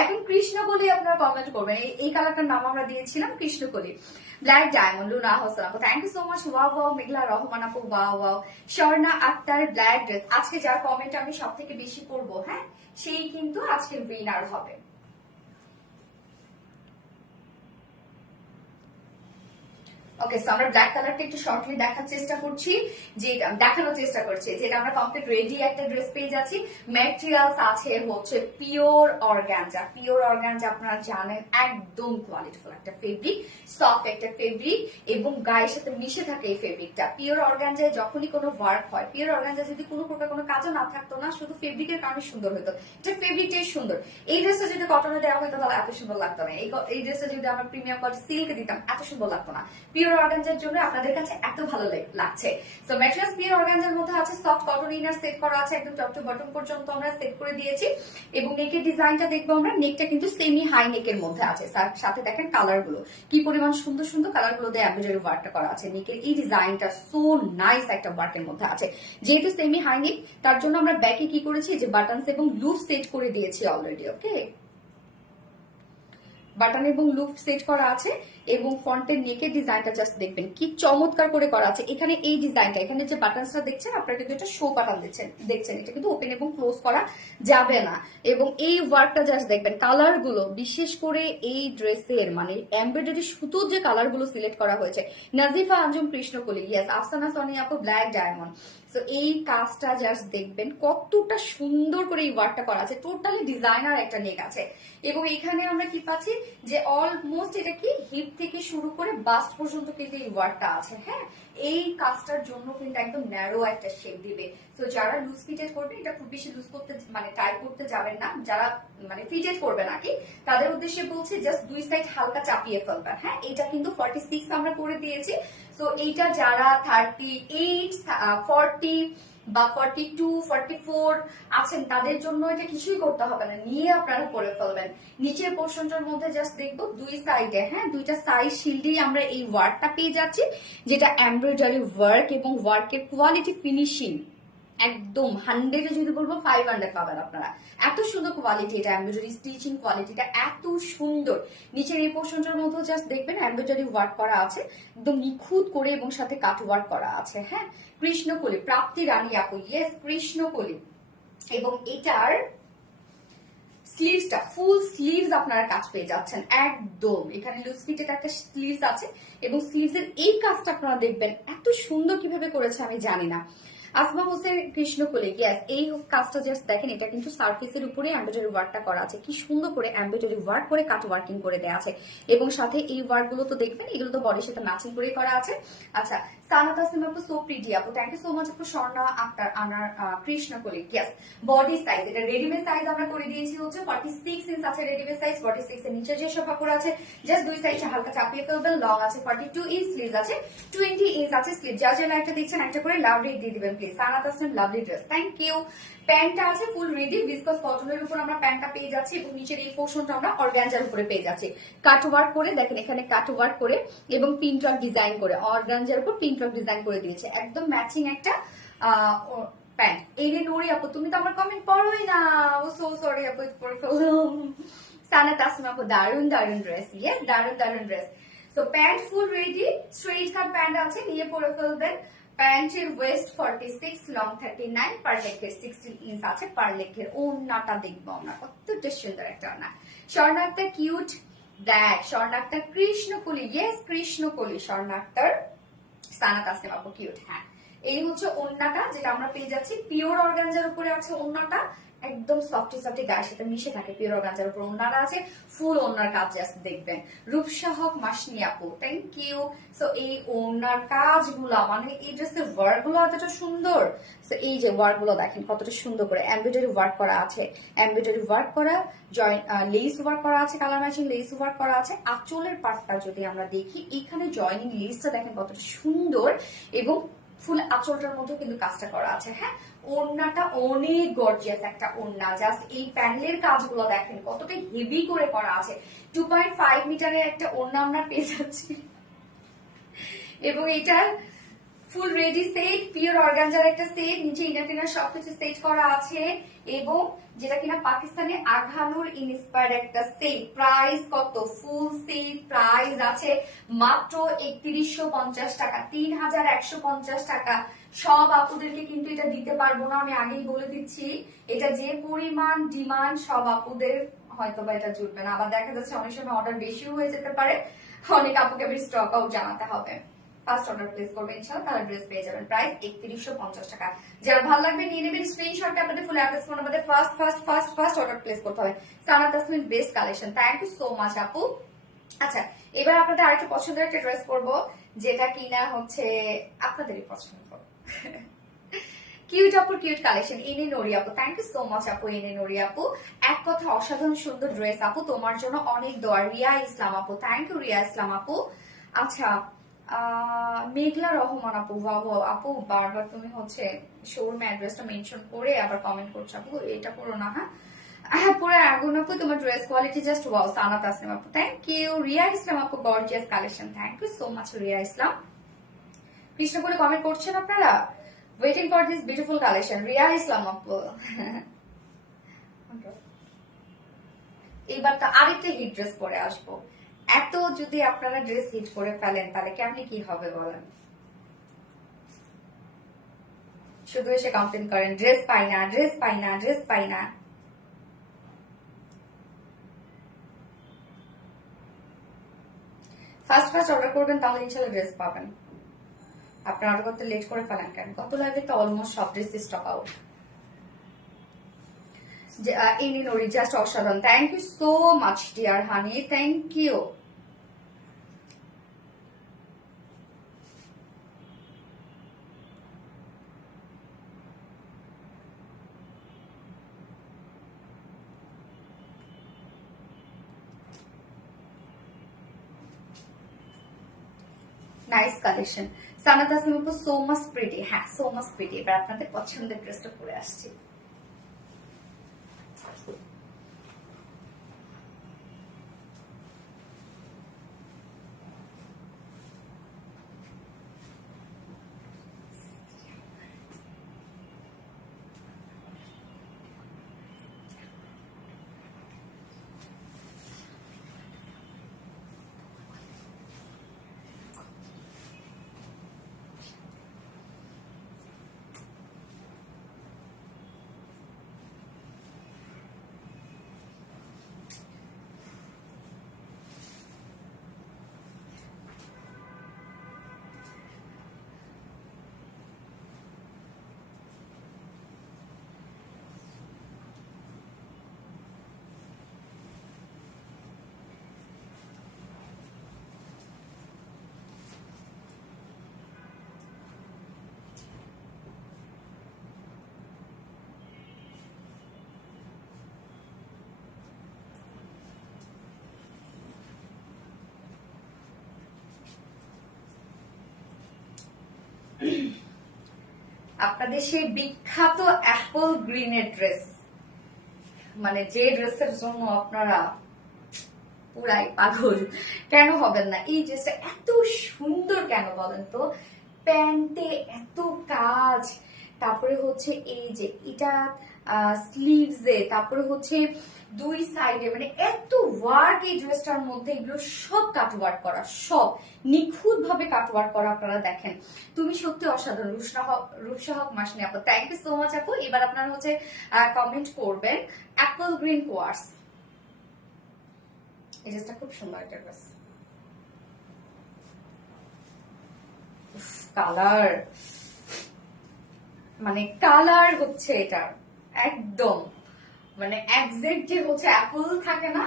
এখন কৃষ্ণকলি আপনারা কমেন্ট করবেন, এই কালারটার নাম আমরা দিয়েছিলাম কৃষ্ণকলি। ব্ল্যাক ডায়মন্ড, লুনা হোসেন আপু, thank you so much. Wow wow, Meghla Rahman আপু, wow wow. Swarna Akter, black dress, আজকে যার কমেন্ট আমি সব থেকে বেশি করবো, হ্যাঁ, সেই কিন্তু আজকে উইনার হবে। ওকে, সো আমরা ব্ল্যাক কালারটা একটু শর্টলি দেখার চেষ্টা করছি, যে দেখানোর চেষ্টা করছি যেটা আমরা কমপ্লিট রেডি একটা ড্রেস পেয়ে যাচ্ছি। ম্যাটেরিয়ালস আছে হচ্ছে পিওর অর্গানজা। পিওর অর্গানজা আপনারা জানেন একদম কোয়ালিটিফুল একটা ফেব্রিক, সফট একটা ফেব্রিক, এবং গায়ের সাথে মিশে থাকে এই ফেব্রিকটা। পিওর অর্গানজায় যখনই কোনো ওয়ার্ক হয়, পিওর অর্গানজা যদি কোনো প্রকার কোনো কাজও না থাকতো না, শুধু ফেব্রিকের কারণে সুন্দর হতো, এটা ফেব্রিকটাই সুন্দর। এই ড্রেসটা যদি কটনে দেওয়া হতো তাহলে এত সুন্দর লাগতো না, এই ড্রেসটা যদি আমরা প্রিমিয়াম কোয়ালিটি সিল্কে দিতাম এত সুন্দর লাগতো না। পিওর অর্গানজার জন্য আপনাদের কাছে এত ভালো লাগছে। তো ম্যাটেরিয়ালস পিওর অর্গানজার মধ্যে আছে, সফট কটন ইনার সেট করা আছে, একদম টপ টু বটম পর্যন্ত আমরা সেট করে দিয়েছি, এবং নেকের ডিজাইনটা দেখবো আমরা, নেকটা কিন্তু সেমি হাই নেকের মধ্যে আছে। সাথে দেখেন কালার গুলো কি পরিমাণ সুন্দর সুন্দর, কালার গুলো দিয়ে এমব্রয়ডারি ওয়ার্কটা করা আছে। নেকের এই ডিজাইনটা সো নাইস একটা ওয়ার্কের মধ্যে আছে। যেহেতু সেমি হাই নেক, তার জন্য আমরা ব্যাকে কি করেছি, যে বাটনস এবং লুপ সেট করে দিয়েছি অলরেডি। ওকে, বাটন এবং লুপ সেট করা আছে, এবং ফ্রন্টের নেকের ডিজাইনটা জাস্ট দেখবেন কি চমৎকার করে করা আছে। এখানে এই ডিজাইনটা, এখানে যে বাটনসটা দেখছেন আপনারা কিন্তু এটা শো বাটন দেখছেন, এটা কিন্তু ওপেন এবং ক্লোজ করা যাবে না। এবং এই ওয়ার্কটা জাস্ট দেখবেন, কালার গুলো বিশেষ করে এই ড্রেসের মানে এমব্রয়ডারি সুতোর যে কালার গুলো সিলেক্ট করা হয়েছে, নাজিফা আঞ্জুম কৃষ্ণকলি, ইয়েস, আফসানা সোনিয়া আপু, ব্ল্যাক ডায়মন্ড। তো এই কাজটা জাস্ট দেখবেন কতটা সুন্দর করে এই ওয়ার্কটা করা আছে, টোটালি ডিজাইনার একটা নেক আছে। এবং এখানে আমরা কি পাচ্ছি, যে অলমোস্ট এটা কি হিপ থেকে শুরু করে বাস্ট পর্যন্ত কিন্তু এই ওয়ার্কটা আছে। হ্যাঁ, এই কাজটার জন্য কিন্তু একদম ন্যারো একটা শেপ দিবে। তো যারা লুজ ফিটেড করবে, এটা খুব বেশি লুজ করতে মানে টাইট করতে যাবেন না, যারা মানে ফিটেড করবে নাকি তাদের উদ্দেশ্যে বলছি, জাস্ট দুই সাইড হালকা চাপিয়ে ফেলবেন। হ্যাঁ, এটা কিন্তু 46 আমরা করে দিয়েছি। তো এইটা যারা 38, 40 বা 42, 44 আছেন তাদের জন্য এটা কিছুই করতে হবে না, নিয়ে আপনারা পরে ফেলবেন। নিচের পোর্শনটার মধ্যে জাস্ট দেখবো দুই সাইডে, হ্যাঁ, দুইটা সাইড শিল্ডেই আমরা এই ওয়ার্কটা পেয়ে যাচ্ছি, যেটা এমব্রয়ডারি ওয়ার্ক এবং ওয়ার্কের কোয়ালিটি ফিনিশিং একদম 100-এ যদি বলবো 500 পাবেন আপনারা। এত সুন্দর কোয়ালিটি, এটা এমব্রয়ডারি স্টিচিং কোয়ালিটিটা এত সুন্দর। নিচের এই পোর্শনটার মধ্যে জাস্ট দেখবেন এমব্রয়ডারি ওয়ার্ক করা আছে একদম নিখুঁত করে, এবং সাথে কাট ওয়ার্ক করা আছে। হ্যাঁ, কৃষ্ণকলি, প্রাপ্তি রানী আপু, ইয়েস কৃষ্ণকলি। এবং এটার স্লিভসটা ফুল স্লিভস আপনারা কাজ পেয়ে যাচ্ছেন একদম। এখানে লুজ ফিটেড একটা স্লিভস আছে, এবং স্লিভস এর এই কাজটা আপনারা দেখবেন এত সুন্দর কিভাবে করেছে আমি জানি না। আসমা হোসেন কৃষ্ণকলি, ইয়েস, এই কাজটা জাস্ট দেখেন, এটা কিন্তু সার্ফেসের উপরে এমব্রয়ডারি ওয়ার্কটা করা আছে, কি সুন্দর করে এমব্রয়ডারি ওয়ার্ক করে কাট ওয়ার্কিং করে দেওয়া আছে, এবং সাথে এই ওয়ার্ক গুলো তো দেখবেন এগুলো তো বডির সাথে ম্যাচিং করে করা আছে। আচ্ছা, সানাত আসিম আপু, সো প্রিটি আপু, থ্যাংক ইউ সো মাচ আপু। স্বর্ণা আক্তার, আনার কৃষ্ণকলি, ইয়েস, বডি সাইজ, এটা রেডিমেড সাইজ আমরা করে দিয়েছি হচ্ছে 46 ইঞ্চ আছে রেডিমেড সাইজ। 46 এর নিচে যে সব কাপড় আছে জাস্ট দুই সাইড হালকা চাপিয়ে ফেলবেন। লং আছে 42 ইঞ্চ, স্লিভ আছে 20 ইঞ্চ আছে স্লিভ। যা যা একটা দিচ্ছেন একটা করে লাভ রেট দিয়ে দিবেন প্লিজ। সানাত আসিম, লাভলি ড্রেস, থ্যাংক ইউ। প্যান্টটা আছে ফুল রেডি, ভিসকস কটনের উপর আমরা প্যান্টটা পেয়ে যাচ্ছি, এবং নিচের এই পোর্শনটা আমরা অর্গানজার উপরে পেয়ে যাচ্ছি কাট ওয়ার্ক করে। দেখেন এখানে কাট ওয়ার্ক করে এবং প্রিন্টওয়ার্ক ডিজাইন করে, অর্গানজার উপর প্রিন্টওয়ার্ক ডিজাইন করে দিয়েছে, একদম ম্যাচিং একটা প্যান্ট। এই রে নোরি আপু, তুমি তো আমার কমেন্ট পড়োই না, ও সো সরি আপু, পড়ে ফেললাম। সানাত আসিম আপু, দারুন দারুন ড্রেস, ইয়েস, দারুন দারুন ড্রেস। তো প্যান্ট ফুল রেডি, স্ট্রেট কাট প্যান্ট আছে, নিয়ে পরে ফেলবেন। প্যান্টের ওয়েস্ট 46, লং 39, পার লেগের 16 ইঞ্চ আছে। পার লেগের ওড়নাটা দেখবো আমরা, কতটা সুন্দর একটা ওড়না। স্বর্ণ আক্তার কিউট ব্ল্যাক, স্বর্ণ আক্তার কৃষ্ণকলি, ইয়েস কৃষ্ণকলি, স্বর্ণ আক্তার, সানাত আসিম আপু কিউট। হ্যাঁ, এই হচ্ছে ওড়নাটা, যেটা আমরা পেয়ে যাচ্ছি পিওর অর্গানজার উপরে আছে ওড়নাটা, একদম সফটি সফটি গায়ের সাথে মিশে থাকে। পিওর অর্গানজার উপর ওড়নাটা আছে, ফুল ওড়নার কাজ জাস্ট দেখবেন। রূপসা হক মাসনি আপু, থ্যাংক ইউ। সো এই ওড়নার কাজগুলো, মানে এই ড্রেসের ওয়ার্ক গুলো এতটা সুন্দর। সো এই যে ওয়ার্ক গুলো দেখেন কতটা সুন্দর করে এমব্রয়ডারি ওয়ার্ক করা আছে, এমব্রয়ডারি ওয়ার্ক করা, জয়েন্ট লেস ওয়ার্ক করা আছে, কালার ম্যাচিং লেস ওয়ার্ক করা আছে। আঁচলের পার্টটা যদি আমরা দেখি, এখানে জয়েনিং লেসটা দেখেন কতটা সুন্দর, এবং ফুল আঁচলটার মধ্যে কিন্তু কাজটা করা আছে। হ্যাঁ, ওড়নাটা অনেক গর্জিয়াস একটা ওড়না, জাস্ট এই প্যানেলের কাজগুলো দেখেন কতটা হেভি করে করা আছে। 2.5 মিটারের একটা ওড়না আমরা পেয়ে যাচ্ছি, এবং এটা full ready set, pure organza একটা সেট, নিচে ইনার টিনার সবকিছু সেট করা আছে, এবং যেটা কিনা পাকিস্তানে আঘানুর ইন্সপায়ার্ড একটা সেট। প্রাইস কত? ফুল সেট প্রাইস আছে মাত্র 3150 টাকা, 3150 টাকা। সব আপুদেরকে কিন্তু এটা দিতে পারবো না, আমি আগেই বলে দিচ্ছি। এটা যে পরিমাণ ডিমান্ড, সব আপুদের হয়তো বা এটা জুটবে না। আবার দেখা যাচ্ছে অনেক সময় অর্ডার বেশিও হয়ে যেতে পারে, অনেক আপুকে আমি স্টক আউট জানাতে হবে। ফার্স্ট অর্ডার প্লেস করবেন, ইনশাআল্লাহ তাহলে ড্রেস পেয়ে যাবেন। প্রাইস 3150 টাকা। যার ভালো লাগবে নিয়ে নেবেন স্ক্রিনশটে, আপনাদের ফুল অ্যাড্রেস ফোন আমাদের ফার্স্ট অর্ডার প্লেস করতে হবে। Sana Tasmin best collection, thank you so much আপু। আচ্ছা, এবার আপনাদের আরেকটা পছন্দের একটা ড্রেস পরবো, যেটা কিনা হচ্ছে আপনাদেরই পছন্দ। কিউট আপুর কিউট কালেকশন, এনে নরি আপু, থ্যাংক ইউ সো মাচ আপু, এনে নরি আপু। এক কথা অসাধারণ সুন্দর ড্রেস আপু, তোমার জন্য অনেক দোয়া। রিয়া ইসলাম আপু, থ্যাংক ইউ রিয়া ইসলাম আপু। আচ্ছা, মেঘলা রহমান আপু, আপু বারবার তুমি হচ্ছে শোরুম অ্যাড্রেসটা মেনশন করে আবার কমেন্ট করছো আপু, এটা করো না। হ্যাঁ, পুরো আগুন আপু, তোমার dress quality just wow. Sana Tasnim আপু, থ্যাংক ইউ। রিয়া ইসলাম আপু, gorgeous collection, thank you so much Riya Islam. কৃষ্ণপুরে কমেন্ট করছেন আপনারা, waiting for this beautiful collection. Riya Islam আপু, এইবার তো আরেকটা হিট ড্রেস পরে আসবো। এত যদি আপনারা ড্রেস হিট করে ফেলেন তাহলে কেমনি কি হবে বলেন? শুধু এসে কমপ্লেন করেন ড্রেস পাই না, ড্রেস পাই না, ড্রেস পাই না। ফার্স্ট অর্ডার করবেন, তাহলে ইনশাল্লাহ ড্রেস পাবেন। আপনারা অর্ডার করতে লেট করে ফেলেন কেন? কত লাইভে তো অলমোস্ট সব ড্রেস স্টক আউট। ইনি নরি জাস্ট অসাধারণ, thank you so much dear honey, thank you. Nice collection. Sana Tasnim আপু, সো মাচ প্রিটি। হ্যাঁ, সো মাচ প্রিটি। এবার আপনাদের পছন্দের ড্রেসটা পরে আসছি। আপনাদের সেই বিখ্যাত অ্যাপল গ্রিনের ড্রেস, মানে যে ড্রেসের জন্য আপনারা পুরাই পাগল, কেন হবেন না? এই ড্রেসটা এত সুন্দর কেন বলেন তো? প্যান্টে এত কাজ, তারপরে হচ্ছে এই যে এটা স্লিভসে, তারপরে হচ্ছে দুই সাইডে, মানে এত ওয়ার্ক এই ড্রেসটার মধ্যে। এগুলো সব কাট ওয়ার্ক করা, সব নিখুঁত ভাবে কাট ওয়ার্ক করা। আপনারা দেখেন, তুমি সত্যি অসাধারণ। রূপসা হক মাসনি আপু, থ্যাংক ইউ সো মাচ আপু। এবার আপনারা হচ্ছে কমেন্ট করবেন অ্যাপল গ্রিন কোয়ার্স। এই ড্রেসটা খুব সুন্দর একটা ড্রেস, কালার মানে কালার হচ্ছে এটা একদম মানে একজ্যাক্ট যে হচ্ছে অ্যাপল থাকে না,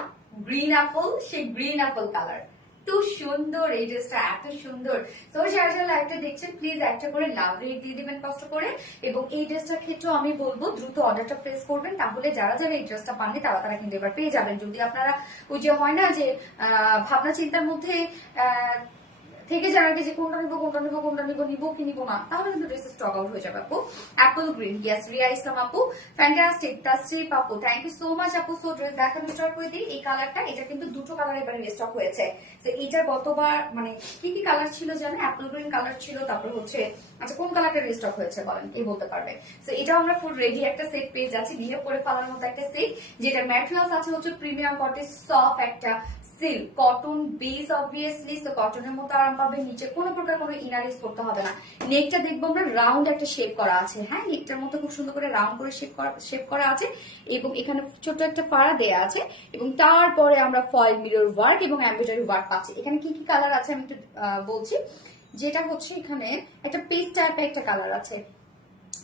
গ্রিন অ্যাপল, সেই গ্রিন অ্যাপল কালার। এত সুন্দর এই ড্রেসটা, এত সুন্দর। তো যারা যারা লাইভটা দেখছেন প্লিজ একটা করে লাভ রেট দিয়ে দিবেন কষ্ট করে। এবং এই ড্রেসটার ক্ষেত্রেও আমি বলবো দ্রুত অর্ডারটা প্লেস করবেন, তাহলে যারা যারা এই ড্রেসটা পাননি তারা তারা কিন্তু এবার পেয়ে যাবেন। যদি আপনারা ওই যে হয় না যে ভাবনা চিন্তার মধ্যে থেকে যারা যে কোনটা নিবো কোনটা নিবো কোনটা নিবো, নিবো কি নিবো না, তাহলে কিন্তু ড্রেসের স্টক আউট হয়ে যাবে আপু। Apple green, yes Riya Islam আপু, ফ্যান্টাস্টিক, তাসরিফ আপু, থ্যাংক ইউ সো মাচ আপু। সো ড্রেস দেখানো স্টার্ট করে দিই। এই কালারটা, এটা কিন্তু দুটো কালার এবারে স্টক হয়েছে। তো এটা গতবার মানে কি কি কালার ছিল জানেন? অ্যাপল গ্রিন কালার ছিল, তারপর হচ্ছে আচ্ছা কোন কালারটা রিস্টক হয়েছে বলেন, কে বলতে পারবে? তো এটাও আমরা ফুল রেডি একটা সেট পেয়ে যাচ্ছি, বিহেভ করে ফেলার মতো একটা সেট, যেটা ম্যাটেরিয়ালস আছে হচ্ছে প্রিমিয়াম কটন, সফট একটা সিল্ক কটন বেস, অবভিয়াসলি তো কটনের মতো আরাম পাবে। নিচে কোনো প্রকার কোনো ইনার ইউজ করতে হবে না। নেকটা দেখবো আমরা রাউন্ড একটা শেপ করা আছে, হ্যাঁ নেকটার মতো খুব সুন্দর করে রাউন্ড করে শেপ করা আছে, এবং এখানে ছোট একটা ফাড়া দেয়া আছে, এবং তারপরে আমরা ফয়েল মিরর ওয়ার্ক এবং এমব্রয়ডারি ওয়ার্ক পাচ্ছি। এখানে কি কি কালার আছে আমি একটু বলছি। যেটা হচ্ছে এখানে একটা পেস্ট টাইপের একটা কালার আছে,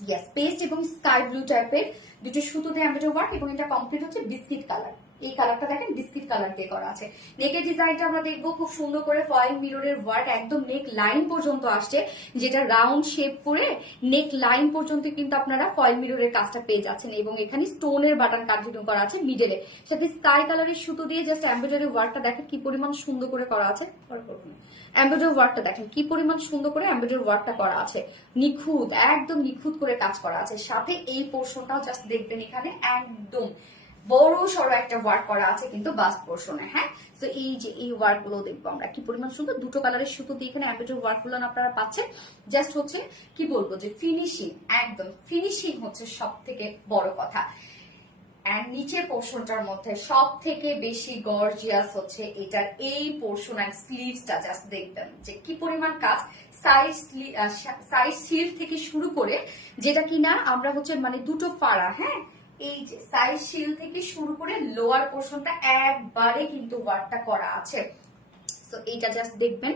ইয়েস পেস্ট এবং স্কাই ব্লু টাইপের দুটো সুতোতে এমব্রয়ডারি ওয়ার্ক, এবং এটা কমপ্লিট হচ্ছে বিস্কিট কালার। এই কালারটা দেখেন বিস্কিট কালার দিয়ে করা আছে। নেকের ডিজাইনটা আমরা দেখবো খুব সুন্দর করে ফয়েল মিররের ওয়ার্ক একদম নেক লাইন পর্যন্ত আসছে, যেটা রাউন্ড শেপ করে নেক লাইন পর্যন্ত কিন্তু আপনারা ফয়েল মিররের কাজটা পেয়ে যাচ্ছেন। এবং এখানে স্টোনের বাটন কন্টিনিউ করা আছে মিডলে, সাথে স্কাই কালারের সুতো দিয়ে জাস্ট এমব্রয়ডারি ওয়ার্কটা দেখেন কি পরিমাণ সুন্দর করে করা আছে। এমব্রয়ডারি ওয়ার্কটা দেখেন কি পরিমাণ সুন্দর করে এমব্রয়ডারি ওয়ার্কটা করা আছে, নিখুঁত একদম নিখুঁত করে কাজ করা আছে। সাথে এই পোর্শনটাও জাস্ট দেখবেন এখানে একদম বড় সড়ো একটা ওয়ার্ক করা আছে কিন্তু বাস্ট পোর্শনে, হ্যাঁ। তো এই যে এই ওয়ার্ক গুলো দেখবো আমরা কি পরিমাণ সুন্দর, দুটো কালারের সুতো দিয়ে এখানে এমব্রয়ডারি ওয়ার্ক গুলো আপনারা পাচ্ছেন। জাস্ট হচ্ছে কি বলবো যে ফিনিশিং, একদম ফিনিশিং হচ্ছে সব থেকে বড় কথা। এন্ড নিচের পোর্শনটার মধ্যে সব থেকে বেশি গর্জিয়াস হচ্ছে এটার এই পোর্শন এন্ড স্লিভসটা, জাস্ট দেখবেন যে কি পরিমাণ কাজ। সাইড স্লিভ থেকে শুরু করে যেটা কিনা আমরা হচ্ছে মানে দুটো ফাড়া, হ্যাঁ এই যে সাইড শিল থেকে শুরু করে লোয়ার পোর্শনটা একবারে কিন্তু ওয়ার্কটা করা আছে। তো এইটা জাস্ট দেখবেন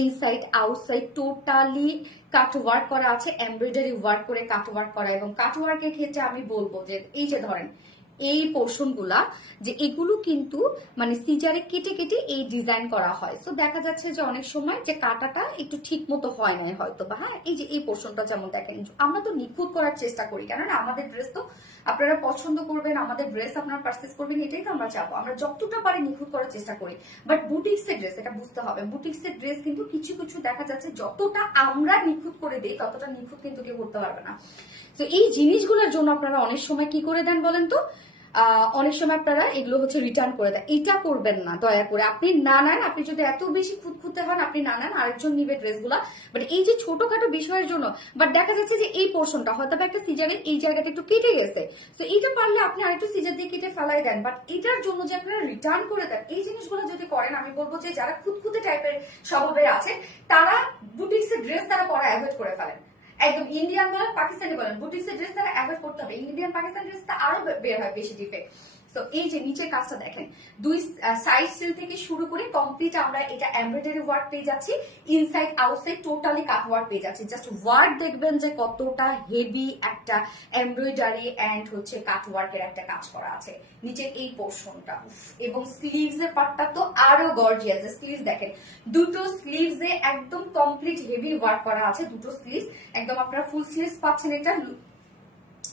ইনসাইড আউটসাইড টোটালি কাট ওয়ার্ক করা আছে, এমব্রয়ডারি ওয়ার্ক করে কাট ওয়ার্ক করা। এবং কাট ওয়ার্কের ক্ষেত্রে আমি বলবো যে এই যে ধরেন এই পোর্শন গুলা যে এগুলো কিন্তু মানে সিজারে কেটে কেটে এই ডিজাইন করা হয়। তো দেখা যাচ্ছে যে অনেক সময় যে কাটাটা একটু ঠিক মতো হয় না হয়তো বা, হ্যাঁ এই যে এই পোর্শনটা যেমন দেখেন আমরা তো নিখুঁত করার চেষ্টা করি, কেননা আমাদের ড্রেস তো আপনারা পছন্দ করবেন, আমাদের ড্রেস আপনারা পারচেজ করবেন, এটাই তো আমরা চাবো। আমরা যতটা পারি নিখুঁত করার চেষ্টা করি। বাট বুটিক্সের ড্রেস, এটা বুঝতে হবে, বুটিক্সের ড্রেস কিন্তু কিছু কিছু দেখা যাচ্ছে যতটা আমরা নিখুঁত করে দিই ততটা নিখুঁত কিন্তু কেউ করতে পারবে না। তো এই জিনিসগুলোর জন্য আপনারা অনেক সময় কি করে দেন বলেন তো, অনেক সময় আপনারা এগুলো হচ্ছে রিটার্ন করে দেন। এটা করবেন না দয়া করে, আপনি না নেন, আপনি যদি এত বেশি খুঁতখুঁতে হন আপনি না নেন, আরেকজন নিবে ড্রেসগুলা। বাট এই যে ছোটখাটো বিষয়ের জন্য বাট দেখা যাচ্ছে যে এই পোর্শনটা হয়তো একটা সিজারের এই জায়গাটা একটু কেটে গেছে, তো এইটা পারলে আপনি আরেকটু সিজার দিয়ে কেটে ফেলাই দেন। বাট এটার জন্য যে আপনারা রিটার্ন করে দেন, এই জিনিসগুলো যদি করেন আমি বলবো যে যারা খুঁতখুঁতে টাইপের স্বভাবের আছে তারা বুটিক্সের ড্রেস তারা পরা অ্যাভয়েড করে ফেলেন। একদম ইন্ডিয়ান বলেন পাকিস্তানি বলেন বুটিক্সের ড্রেস তারা অ্যাভয়েড করতে হবে। ইন্ডিয়ান পাকিস্তানি ড্রেস আরো বের হয় বেশি ডিফেক্ট। তো এই যে নিচের কাজটা দেখেন দুই সাইড সিল থেকে শুরু করে কমপ্লিট আমরা এটা এমব্রয়ডারি ওয়ার্ক পেয়ে যাচ্ছি, ইনসাইড আউটসাইড টোটালি কাট ওয়ার্ক পেয়ে যাচ্ছি। জাস্ট ওয়ার্ক দেখবেন যে কতটা হেভি একটা এমব্রয়ডারি এন্ড হচ্ছে কাট ওয়ার্কের একটা কাজ করা আছে নিচের এই পোর্শনটা। এবং স্লিভস এর পার্টটা তো আরো গর্জিয়াস, স্লিভস দেখেন দুটো স্লিভস এ একদম কমপ্লিট হেভি ওয়ার্ক করা আছে, দুটো স্লিভস একদম আপনারা ফুল স্লিভস পাচ্ছেন, এটা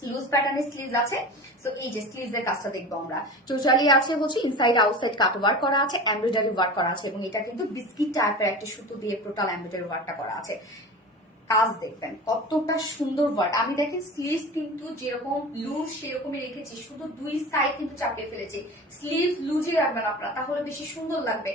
লুজ প্যাটার্নের স্লিভস আছে। তো এই যে স্লিভস এর কাজটা দেখবো আমরা, টোটালি আছে হচ্ছে ইনসাইড আউটসাইড কাট ওয়ার্ক করা আছে, এমব্রয়ডারি ওয়ার্ক করা আছে, এবং এটা কিন্তু বিস্কিট টাইপের একটা সুতো দিয়ে টোটাল এমব্রয়ডারি ওয়ার্কটা করা আছে। কাজ দেখবেন কতটা সুন্দর ওয়ার্ক। আমি দেখেন স্লিভস কিন্তু যেরকম লুজ সেরকমই রেখেছি, শুধু দুই সাইড কিন্তু চাপিয়ে ফেলেছি। স্লিভ লুজে রাখবেন আপনারা, তাহলে বেশি সুন্দর লাগবে।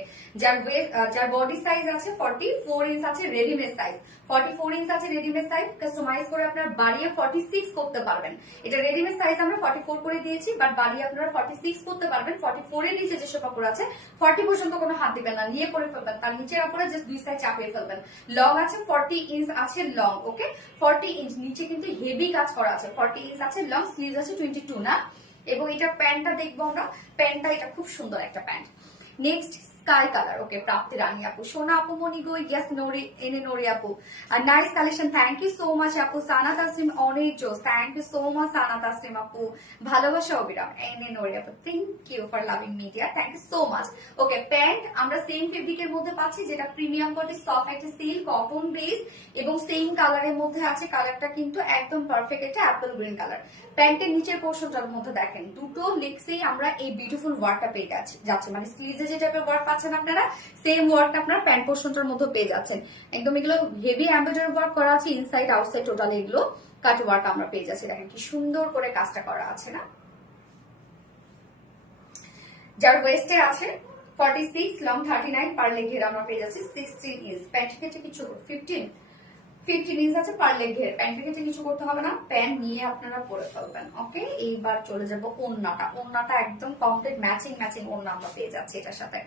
যার বডি সাইজ আছে 44 ইঞ্চ আছে রেডিমেড সাইজ, 44 ইঞ্চ আছে রেডিমেড সাইজ, কাস্টমাইজ করে আপনারা বাড়িয়ে 46 করতে পারবেন। এটা রেডিমেড সাইজ আমরা 44 করে দিয়েছি, বাট বাড়িয়ে আপনারা 46 করতে পারবেন। 44 এর নিচে যেসব কাপড় আছে 40 পর্যন্ত কোনো হাত দিবেন না, নিয়ে করে ফেলবেন, তার নিচের কাপড়ে জাস্ট দুই সাইড চাপিয়ে ফেলবেন। লং আছে 40 ইঞ্চ আছে লং, ওকে 40 ইঞ্চ নিচে কিন্তু হেভি কাজ করা আছে, 40 ইঞ্চ আছে লং, স্লিভ আছে 22 না। এবং এটা প্যান্টটা দেখবো আমরা, প্যান্টটা এটা খুব সুন্দর একটা প্যান্ট। Next sky colour. Okay, Prapti Rani আপু, সোনা আপু, মনি গো, ইয়েস নোরি এনে নোরি আপু, আর nice collection, thank you so much আপু। সানা তাসলিম অনেক জোস, thank you so much Sana Taslim আপু, ভালোবাসা অবিরাম এনে নোরি আপু, thank you for loving media, thank you so much. Okay, pant আমরা সেম ফেব্রিকের মধ্যে পাচ্ছি, যেটা প্রিমিয়াম কোয়ালিটি সফট একটা সিল্ক কটন বেস এবং সেম কালারের মধ্যে আছে। কালারটা কিন্তু একদম পারফেক্ট একটা অ্যাপল গ্রিন কালার। প্যান্টের নিচের পোর্শনটার মধ্যে দেখেন দুটো লেগসেই আমরা এই বিউটিফুল ওয়ার্কটা পেয়ে যাচ্ছে, মানে স্লিভে যে টাইপের ওয়ার্ক পাচ্ছেন আপনারা, সেম ওয়ার্কটা আপনারা প্যান্ট পোর্শনটার মধ্যে পেয়ে যাচ্ছেন। একদম এগুলো হেভি এমব্রয়ডারি ওয়ার্ক করা আছে, ইনসাইড আউটসাইড টোটাল এগুলো কাট ওয়ার্ক আমরা পেয়ে যাচ্ছি। দেখেন কি সুন্দর করে কাজটা করা আছে না। যার ওয়েস্টে আছে 46, লং 39, পার্লে ঘের আমরা পেয়ে যাচ্ছি 16 ইঞ্চ। প্যান্ট ক্ষেত্রে কিছু 15 ইঞ্চ আছে, পার্লে ঘের। প্যান্টের ক্ষেত্রে কিছু করতে হবে না, প্যান্ট নিয়ে আপনারা পরে ফেলবেন। ওকে, এইবার চলে যাব ওন্নাটা একদম কমপ্লিট ম্যাচিং ওন্না আমরা পেয়ে যাচ্ছি এটার সাথে।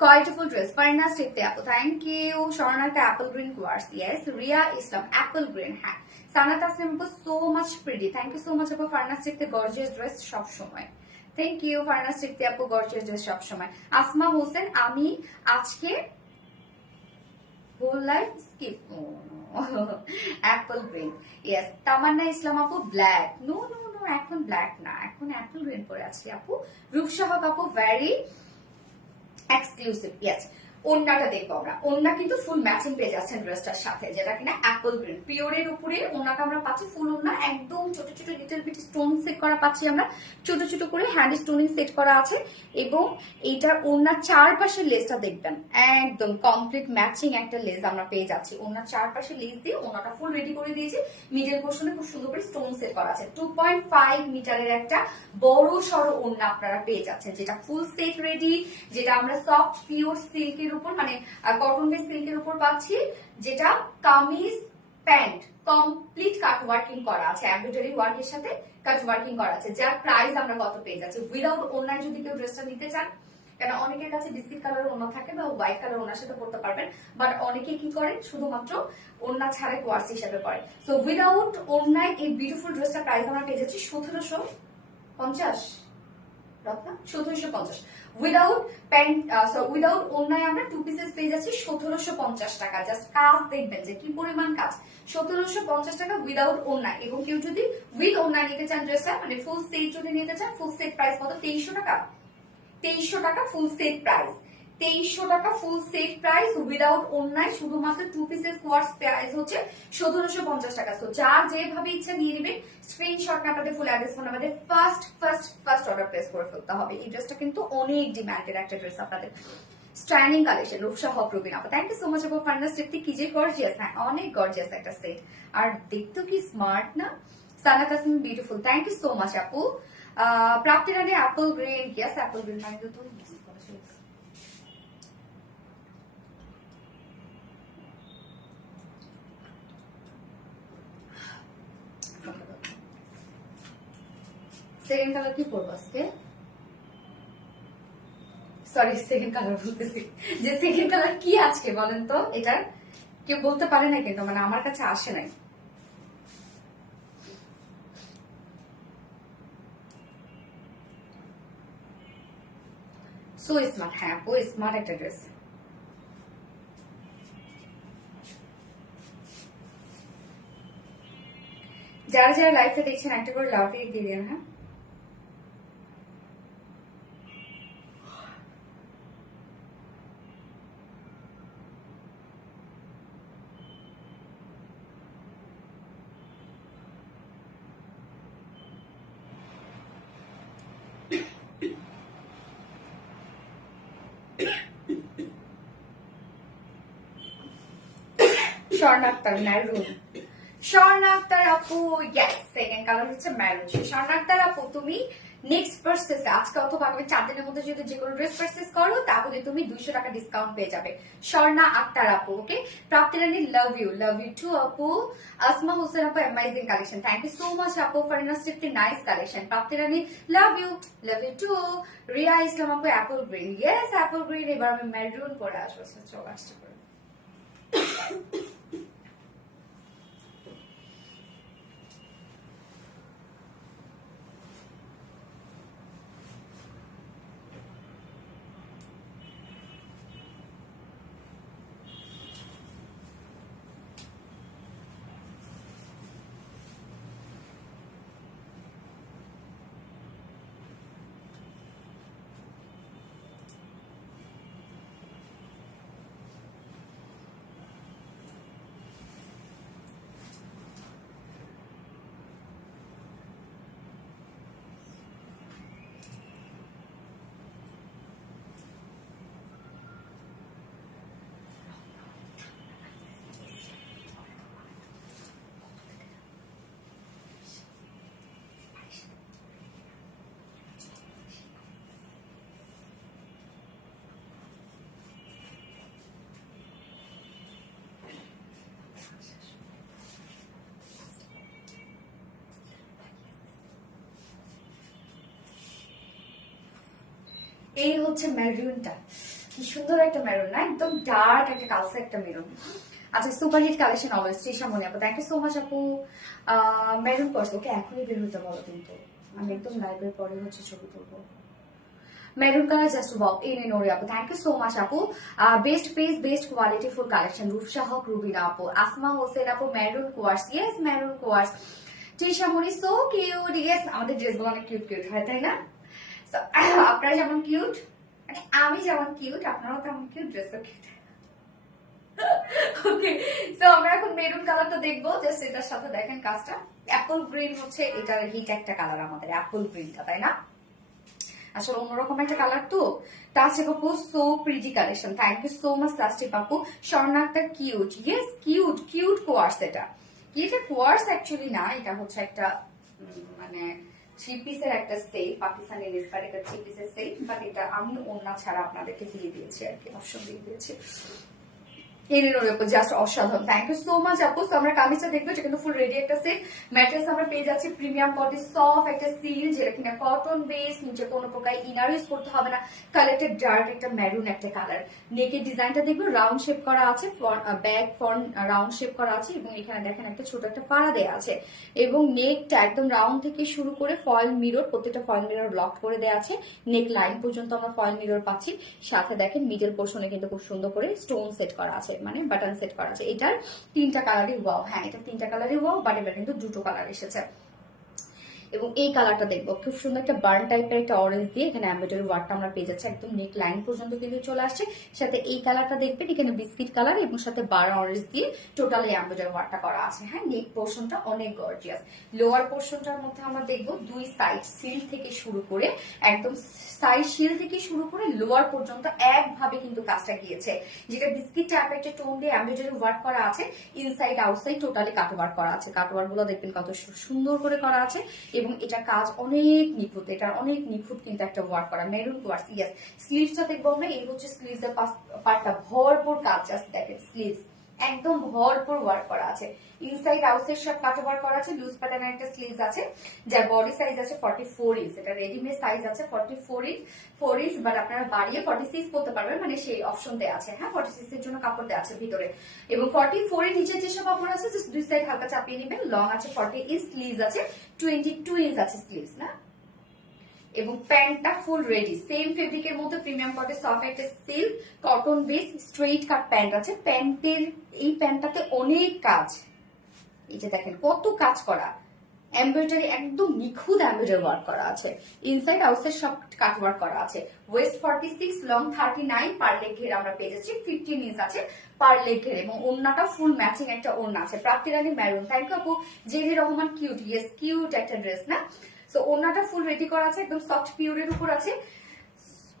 কোয়ালিটিফুল ড্রেস, ফাইনাস টিপতে আপু, থ্যাংক ইউ। স্বর্ণাকে apple green course, yes. Riya Islam apple green, হ্যাঁ। সানা তাসলিম আপু, so much pretty, thank you so much আপু। ফাইনাস টিপতে গর্জিয়াস ড্রেস সব সময়, থ্যাংক ইউ। ফাইনাস টিপতে আপু, গর্জিয়াস ড্রেস সব সময়। আসমা হোসেন, আমি আজকে whole life skip, apple green, yes. Tamanna Islam আপু, ব্ল্যাক, নো নো নো, এখন ব্ল্যাক না, এখন অ্যাপল গ্রিন পরে আছি আপু। রূপসাহক আপু, ভ্যারি এক্সক্লুসিভ, ইয়েস। ওন্নাটা দেখবো আমরা, ওন্না কিন্তু ফুল ম্যাচিং পেয়ে যাচ্ছেন ড্রেসটার সাথে, যেটা কিনা অ্যাপল গ্রিন পিওরের উপরে ওন্নাটা আমরা পাচ্ছি। ফুল ওন্না একদম ছোট ছোট লিটল বিট স্টোন সেট করা পাচ্ছি আমরা, ছোট ছোট করে হ্যান্ড স্টোনিং সেট করা আছে। এবং এইটার ওন্নার চারপাশে লেসটা দেখবেন, একদম কমপ্লিট ম্যাচিং একটা লেস আমরা পেয়ে যাচ্ছি। ওন্নার চারপাশে লেস দিয়ে ওন্নাটা ফুল রেডি করে দিয়েছি, মিডল পোর্শনে খুব সুন্দর করে স্টোন সেট করা আছে। 2.5 মিটারের একটা বড় সড়ো ওন্না আপনারা পেয়ে যাচ্ছেন, যেটা ফুল সেট রেডি, যেটা আমরা সফট পিওর সিল্কের উপর, মানে কটন বেস সিল্কের উপর পাচ্ছি, যেটা কামিজ প্যান্ট কমপ্লিট কাট ওয়ার্কিং করা আছে, এমব্রয়ডারি ওয়ার্কের সাথে কাট ওয়ার্কিং করা আছে। যার প্রাইস আমরা কত পেয়ে যাচ্ছি উইদাউট ওন্না, যদি কেউ ড্রেসটা নিতে চান, কেন অনেকের কাছে বিস্কিট কালার ওন্না থাকে বা হোয়াইট কালার ওন্নার সাথে পড়তে পারবেন, বাট অনেকে কি করেন শুধুমাত্র ওন্না ছাড়াই কোয়ার্স হিসাবে পরে। সো উইদাউট ওন্নায় এই বিউটিফুল ড্রেসটা প্রাইস আমরা পেয়ে যাচ্ছি 1750, 1750। উইদাউট প্যান্ট, উইদাউট ওন্নায় আমরা 2 পিসেস পেয়ে যাচ্ছি 1750 টাকা। জাস্ট কাজ দেখবেন যে কি পরিমাণ কাজ, 1750 টাকা উইদাউট ওন্না। এবং কেউ যদি উইথ ওন্না নিতে চান ড্রেসটা, মানে ফুল সেট যদি নিতে চান, ফুল সেট প্রাইস কত? 2300 টাকা। 2300 টাকা ফুল সেট প্রাইস, 2300 টাকা ফুল সেট প্রাইস উইদাউট ওন্নায়। শুধুমাত্র 2 পিসেস কোয়ার্স প্রাইস হচ্ছে 1750 টাকা। সো যার যেভাবে ইচ্ছা নিয়ে নেবেন, স্ক্রিনশট না পাঠাতে ফুল অ্যাড্রেস ফোন আমাদের ফার্স্ট অর্ডার প্লেস করে ফেলতে হবে। এই ড্রেসটা কিন্তু অনেক ডিমান্ডের একটা ড্রেস আপনাদের। স্ট্যান্ডিং কালেকশন, রূপসা হক রুবিন আপু, থ্যাংক ইউ সো মাচ আপু। ফাইনাল স্টেপটি কি যে গর্জিয়াস, হ্যাঁ অনেক গর্জিয়াস একটা সেট, আর দেখতো কি স্মার্ট না। Sana Kasim beautiful, thank you so much আপু। Prapti Rani apple green, yes apple green, মানে তো সেকেন্ড কালার কি পরবো আজকে, সরি সেকেন্ড কালার বলতেছি, যে সেকেন্ড কালার কি আজকে বলেন তো, এটার কেউ বলতে পারে না, কিন্তু মানে আমার কাছে আসে নাই। সো স্মার্ট, হ্যাঁ ও স্মার্ট একটা ড্রেস। যারা যারা লাইফে দেখছেন একটা করে লাভ রেট দিয়ে দেন, হ্যাঁ। স্বর্ণ আক্তার মেরুন, স্বর্ণ আক্তার আপু, ইয়েস সেকেন্ড কালার হচ্ছে মেরুন। স্বর্ণ আক্তার আপু, তুমি নেক্সট পারচেসে আজকে অথবা আগামী 4 দিনের মধ্যে যদি যে কোনো ড্রেস পারচেস করো, তাহলে তুমি 200 টাকা ডিসকাউন্ট পেয়ে যাবে। স্বর্ণা আক্তার আপু, ওকে। Prapti Rani, love you two আপু। আসমা হোসেন আপু, amazing collection, thank you so much আপু। ফারিনা স্টিফটি, nice collection. Prapti Rani, love you too. Riya Islam আপু, apple green, yes apple green. এবার আমি মেরুন পরে আসবো, চল আসতে পারে। এই হচ্ছে মেরুনটা, কি সুন্দর একটা মেরুন না, একদম ডার্ক একটা কালসে একটা মেরুন। আচ্ছা super hit collection always Trisha Moni আপু, থ্যাংক ইউ সো মাচ আপু। মেরুন পার্স ওকে এখনই বের হতে বলো, কিন্তু আমি একদম লাইভের পরে হচ্ছে ছবি তুলবো। মেরুন কালার জাস্ট ওয়াও, এই নিন ওরে আপু, থ্যাংক ইউ সো মাচ আপু। Best page best quality full collection, Rupsa Haque Rubina আপু, আসমা হোসেন আপু, maroon course, yes maroon course, Trisha Moni so cute, yes আমাদের ড্রেসগুলো অনেক কিউট কিউট হয় তাই না? So, আপনারা যেমন কিউট, মানে আমি যেমন কিউট আপনারাও তেমন কিউট, ড্রেসও কিউট। ওকে, সো আমরা এখন মেরুন কালারটা দেখবো, জাস্ট এটার সাথে দেখেন কাজটা, অ্যাপল গ্রিন হচ্ছে এটার হিট একটা কালার আমাদের অ্যাপল গ্রিনটা, তাই না? আসলে অন্যরকম একটা কালার তো। তাসটিপ আপু so pretty collection, thank you so much তাসটিপ আপু। স্বর্ণাক্তা কিউট, ইয়েস কিউট কিউট কোয়ার্স, এটা কি, এটা কোয়ার্স অ্যাকচুয়ালি না, এটা হচ্ছে একটা মানে থ্রি পিসের একটা সেট, পাকিস্তানি লেসপার একটা থ্রি পিসের সেট, বাট এটা আমি ওড়না ছাড়া আপনাদেরকে দিয়ে দিয়েছি আর কি, অপশন দিয়ে দিয়েছি। জাস্ট অসাধারণ, থ্যাংক ইউ সো মাচ আপু। আমরা কামিজটা দেখবো, এটা কিন্তু ফুল রেডি একটা সেট। ম্যাট্রেস আমরা পেয়ে যাচ্ছি প্রিমিয়াম কটন সফট একটা সিল, যেটা কিনা কটন বেস, নিচে কোনো প্রকার ইনার ইউজ করতে হবে না, কালারটা ডার্ক একটা মেরুন একটা কালার। নেকের ডিজাইনটা দেখবো রাউন্ড শেপ করা আছে, ব্যাক ফ্রন্ট রাউন্ড শেপ করা আছে, এবং এখানে দেখেন একটা ছোট একটা ফাড়া দেওয়া আছে, এবং নেকটা একদম রাউন্ড থেকে শুরু করে ফয়েল মিরর, প্রত্যেকটা ফয়েল মিরর লক করে দেওয়া আছে, নেক লাইন পর্যন্ত আমরা ফয়েল মিরর পাচ্ছি। সাথে দেখেন মিডল পোর্শনে কিন্তু খুব সুন্দর করে স্টোন সেট করা আছে, মানে বাটন সেট করা আছে। এটার তিনটা কালারই ওয়াও, হ্যাঁ এটা তিনটা কালারই ওয়াও, বাট এবার কিন্তু দুটো কালার এসেছে। এবং এই কালারটা দেখবো, খুব সুন্দর একটা বার্ন টাইপের একটা অরেঞ্জ দিয়ে এখানে এমব্রয়ডারি ওয়ার্কটা আমরা পেয়ে যাচ্ছি, একদম নেক লাইন পর্যন্ত কিন্তু চলে আসছে। সাথে এই কালারটা দেখবেন, এখানে বিস্কিট কালার এবং সাথে বার্ন অরেঞ্জ দিয়ে টোটালি এমব্রয়ডারি ওয়ার্কটা করা আছে। হ্যাঁ, নেক পোর্শনটা অনেক গর্জিয়াস। লোয়ার পোর্শনটার মধ্যে আমরা দেখবো দুই সাইড সিল থেকে শুরু করে একদম সাইড শিল থেকে শুরু করে লোয়ার পর্যন্ত একভাবে কিন্তু কাজটা গিয়েছে, যেটা বিস্কিট টাইপের একটা টোন দিয়ে এমব্রয়ডারি ওয়ার্ক করা আছে, ইনসাইড আউটসাইড টোটালি কাটওয়ার্ক করা আছে। কাটওয়ার্ক গুলো দেখবেন কত সুন্দর করে করা আছে, এবং এটা কাজ অনেক নিখুঁত, এটা অনেক নিখুঁত কিন্তু একটা ওয়ার্ক করা মেরুন কোয়ার্স। ইয়েস, স্লিভসটা দেখবো আমরা, এই হচ্ছে স্লিভস এর পার্টটা ভরপুর কাজ, জাস্ট দেখেন স্লিভস একদম ভরপুর ওয়ার্ক করা আছে, ইনসাইড আউটসাইড সব কাট ওয়ার্ক করা আছে। লুজ প্যাটার্নের একটা স্লিভস আছে, যার বডি সাইজ আছে 44 ইঞ্চ, এটা রেডিমেড সাইজ আছে 44 ইঞ্চ, বাট আপনারা বাড়িয়ে 46 করতে পারবেন, মানে সেই অপশন দেওয়া আছে। হ্যাঁ, 46 এর জন্য কাপড় দেওয়া আছে ভিতরে, এবং 44 এর নিচে যেসব কাপড় আছে জাস্ট দুই সাইড হালকা চাপিয়ে নেবেন। লং আছে 40 ইঞ্চ, স্লিভস আছে 22 ইঞ্চ আছে স্লিভস না, এবং প্যান্টটা ফুল রেডি, সেম ফেব্রিকের মধ্যে প্রিমিয়াম কটন সফট একটা silk cotton base straight cut pant আছে। প্যান্টের এই প্যান্টটাতে অনেক কাজ, এই যে দেখেন কত কাজ করা, এমব্রয়ডারি একদম নিখুঁত এমব্রয়ডারি ওয়ার্ক করা আছে, ইনসাইড আউটসাইড সব কাট ওয়ার্ক করা আছে। ওয়েস্ট 46, লং 39, পার লেগ ঘের আমরা পেয়ে যাচ্ছি 15 ইঞ্চ আছে পার লেগ ঘের, এবং ওড়নাটা ফুল ম্যাচিং একটা ওড়না আছে। প্রাপ্তি রানী মেরুন, থ্যাংক ইউ আপু। Jerry Rahman cute, yes cute একটা ড্রেস না। সো ওড়নাটা ফুল রেডি করা আছে, একদম সফট পিওরের উপর আছে,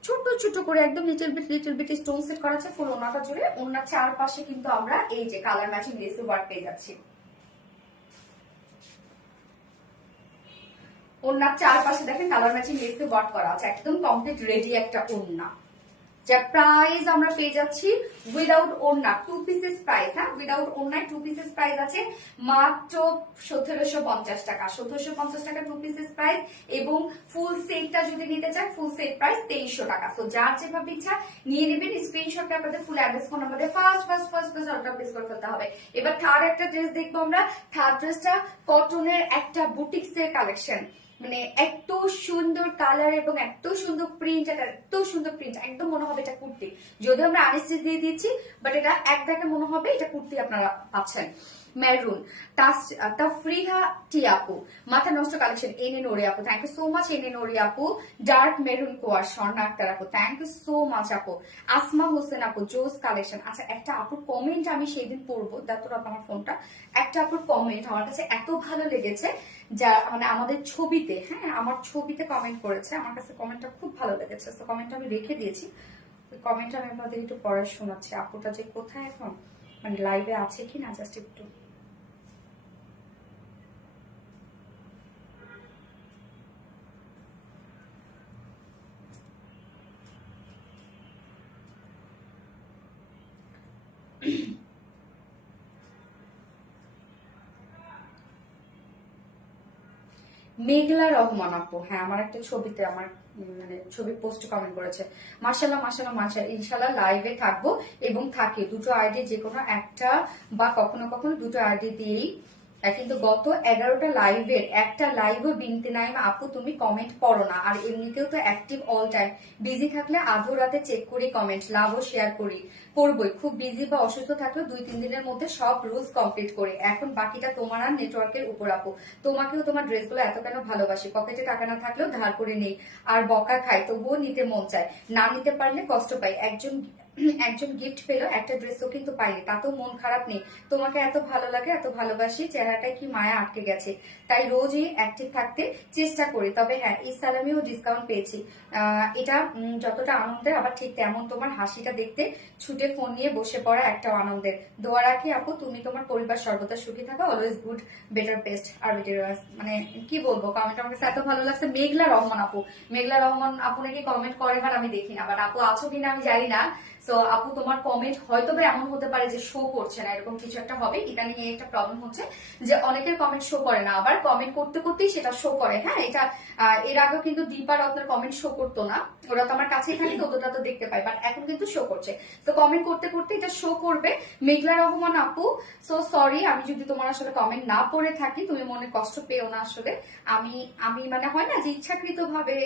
ছোট ছোট করে একদম লিটল বিট স্টোন সেট করা আছে ফুল ওড়নাটা জুড়ে। ওড়নার চারপাশে কিন্তু আমরা এই যে কালার ম্যাচিং লেস ওয়ার্ক পেয়ে যাচ্ছি, ওড়নার চারপাশে দেখেন কালার ম্যাচিং লেস ওয়ার্ক করা আছে, একদম কমপ্লিট রেডি একটা ওড়না। যা প্রাইস আমরা পেয়ে যাচ্ছি উইদাউট ওড়না 2 পিসেস প্রাইস, হ্যাঁ উইদাউট ওড়নায় 2 পিসেস প্রাইস আছে মাত্র 1750 টাকা, 1750 টাকা 2 পিসেস প্রাইস, এবং ফুল সেটটা যদি নিতে চান ফুল সেট প্রাইস 2300 টাকা। তো যার যেভাবে ইচ্ছা নিয়ে নেবেন, স্ক্রিনশট আপনাদের full address phone number first order place করে ফেলতে হবে। এবার থার্ড একটা ড্রেস দেখবো আমরা, থার্ড ড্রেসটা কটনের একটা বুটিক্সের কালেকশন, মানে এত সুন্দর কালার এবং এত সুন্দর প্রিন্ট, এত সুন্দর প্রিন্ট, একদম মনে হবে এটা কুর্তি, যদিও আমরা আনস্টিচ দিয়ে দিচ্ছি, বাট এটা এক দেখে মনে হবে এটা কুর্তি আপনারা পাচ্ছেন। মেরুন তাফরিহা টি আপু, মাথা নষ্ট কালেকশন, এনে নোরে আপু, থ্যাংক ইউ সো মাচ এনে নোরে আপু। ডার্ক মেরুন কোয়ার স্বর্ণা আক্তার আপু, থ্যাংক ইউ সো মাচ আপু। আসমা হোসেন আপু, জোস কালেকশন। আচ্ছা, একটা আপুর কমেন্ট আমি সেই দিন পড়বো, দেখো আমার ফোনটা, একটা আপুর কমেন্ট আমার কাছে এত ভালো লেগেছে, যা মানে আমাদের ছবিতে, হ্যাঁ আমার ছবিতে কমেন্ট করেছে, আমার কাছে কমেন্টটা খুব ভালো লেগেছে, তো কমেন্টটা আমি রেখে দিয়েছি, কমেন্টটা আমি আপনাদের একটু পড়ে শোনাচ্ছি। আপুটা যে কোথায় এখন, মানে লাইভে আছে কি না, জাস্ট একটু মেঘলা রহমান আপু, হ্যাঁ আমার একটা ছবিতে আমার মানে ছবি পোস্ট কমেন্ট করেছে। মাশাআল্লাহ মাশাআল্লাহ মাশাআল্লাহ, ইনশাআল্লাহ লাইভে থাকবো এবং থাকি দুটো আইডি, যে কোনো একটা বা কখনো কখনো দুটো আইডি দিয়েই। কিন্তু গত 11টা লাইভের একটা লাইভও বিনতে নাইমা আপু তুমি কমেন্ট করো না, আর এমনিতেও তো অ্যাক্টিভ অল টাইম। বিজি থাকলে আধো রাতে চেক করি কমেন্ট, লাভও শেয়ার করবই। খুব বিজি বা অসুস্থ থাকলে 2-3 দিনের মধ্যে সব রুলস কমপ্লিট করি। এখন বাকিটা তোমার আর নেটওয়ার্কের উপর আপু। তোমাকেও তোমার ড্রেসগুলো এত কেন ভালোবাসি, পকেটে টাকা না থাকলেও ধার করে নেই, আর বকা খাই তবুও নিতে মন চায়, না নিতে পারলে কষ্ট পাই। একজন গিফট পেলো, একটা ড্রেসও কিন্তু পাইনি, তাতেও মন খারাপ নেই। তোমাকে এত ভালো লাগে, এত ভালোবাসি, চেহারাটায় কি মায়া আটকে গেছে, তাই রোজই অ্যাক্টিভ থাকতে চেষ্টা করি। তবে হ্যাঁ, এই সালামিও ডিসকাউন্ট পেয়েছি। এটা যতটা আনন্দের, আবার ঠিক তেমন তোমার হাসিটা দেখতে ছুটে ফোন নিয়ে বসে পড়া একটাও আনন্দের। দোয়া রাখি আপু তুমি তোমার পরিবার সর্বদা সুখী থাকো, অলওয়েজ গুড, বেটার, বেস্ট আর বেটার। মানে কি বলবো, কমেন্ট আমার কাছে এত ভালো লাগছে। মেঘলা রহমান আপু, মেঘলা রহমান আপু নাকি কমেন্ট করে, বাট আমি দেখি না, বাট আপু আছো কিনা আমি জানি না। সো আপু তোমার কমেন্ট হয়তো বা এমন হতে পারে যে শো করছে না, এরকম কিছু একটা হবে। ইদানিং একটা প্রবলেম হচ্ছে যে অনেকের কমেন্ট শো করে না, আবার কমেন্ট করতে করতেই সেটা শো করে। হ্যাঁ, এটা এর আগেও কিন্তু দীপার আপনার কমেন্ট শো করতো না, ওরা তো আমার কাছেই থাকে, তো ওটা তো দেখতে পাই, বাট এখন কিন্তু শো করছে। তো কমেন্ট করতে করতে এটা শো করবে। মেঘলা রহমান আপু, সো সরি আমি যদি তোমার আসলে কমেন্ট না পড়ে থাকি, তুমি মনে কষ্ট পেও না। আসলে আমি আমি মানে হয় না যে ইচ্ছাকৃত ভাবে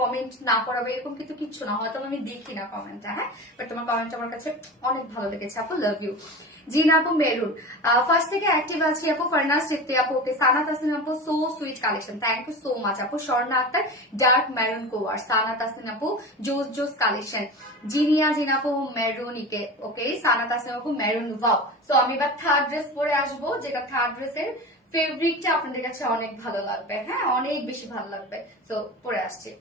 কমেন্ট না পড়াবে, এরকম কিন্তু কিচ্ছু না, হয়তো আমি দেখি না কমেন্টটা। হ্যাঁ, বাট তোমার কমেন্ট আমার কাছে অনেক ভালো লেগেছে আপু, লাভ ইউ। জিনা আপু মেরুন, ফার্স্ট থেকে অ্যাক্টিভ আছি আপু। ফারনাস সিফতি আপু, ওকে। সানা তাসনিম আপু, so sweet collection, thank you so much আপু। স্বর্ণা আক্তার, ডার্ক মেরুন কোয়ার। সানা তাসনিম আপু, জোস জোস কালেকশন। জিনিয়া জিনা আপু মেরুনিকে, ওকে। সানা তাসনিম আপু মেরুন, ওয়াও। সো আমি এবার থার্ড ড্রেস পরে আসবো, যেটা থার্ড ড্রেসের ফেব্রিকটা আপনাদের কাছে অনেক ভালো লাগবে। হ্যাঁ, অনেক বেশি ভালো লাগবে। সো পরে আসছি।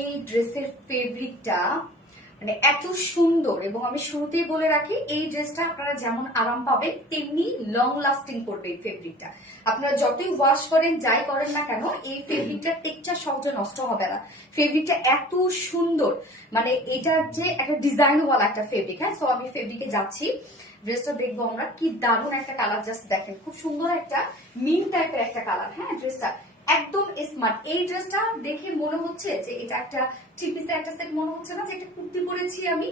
এই ড্রেসের ফেব্রিকটা মানে এত সুন্দর, এবং আমি শুরুতেই বলে রাখি এই ড্রেসটা আপনারা যেমন আরাম পাবেন তেমনি লং লাস্টিং করবে এই ফেব্রিকটা। আপনারা যতই ওয়াশ করেন যাই করেন না কেন, এই ফেব্রিকটা টেক্সচার সহজে নষ্ট হবে না। ফেব্রিকটা এত সুন্দর, মানে এটার যে একটা ডিজাইন ওয়ালা একটা ফেব্রিক। হ্যাঁ, সো আমি ফেব্রিকে যাচ্ছি, ড্রেসটা দেখবো আমরা। কি দারুণ একটা কালার, জাস্ট দেখেন, খুব সুন্দর একটা মিন টাইপের একটা কালার। হ্যাঁ, ড্রেসটা একদম স্মার্ট। এই ড্রেসটা দেখে মনে হচ্ছে যে এটা একটা থ্রি পিসের একটা সেট, মনে হচ্ছে না যে একটা কুর্তি পরেছি আমি।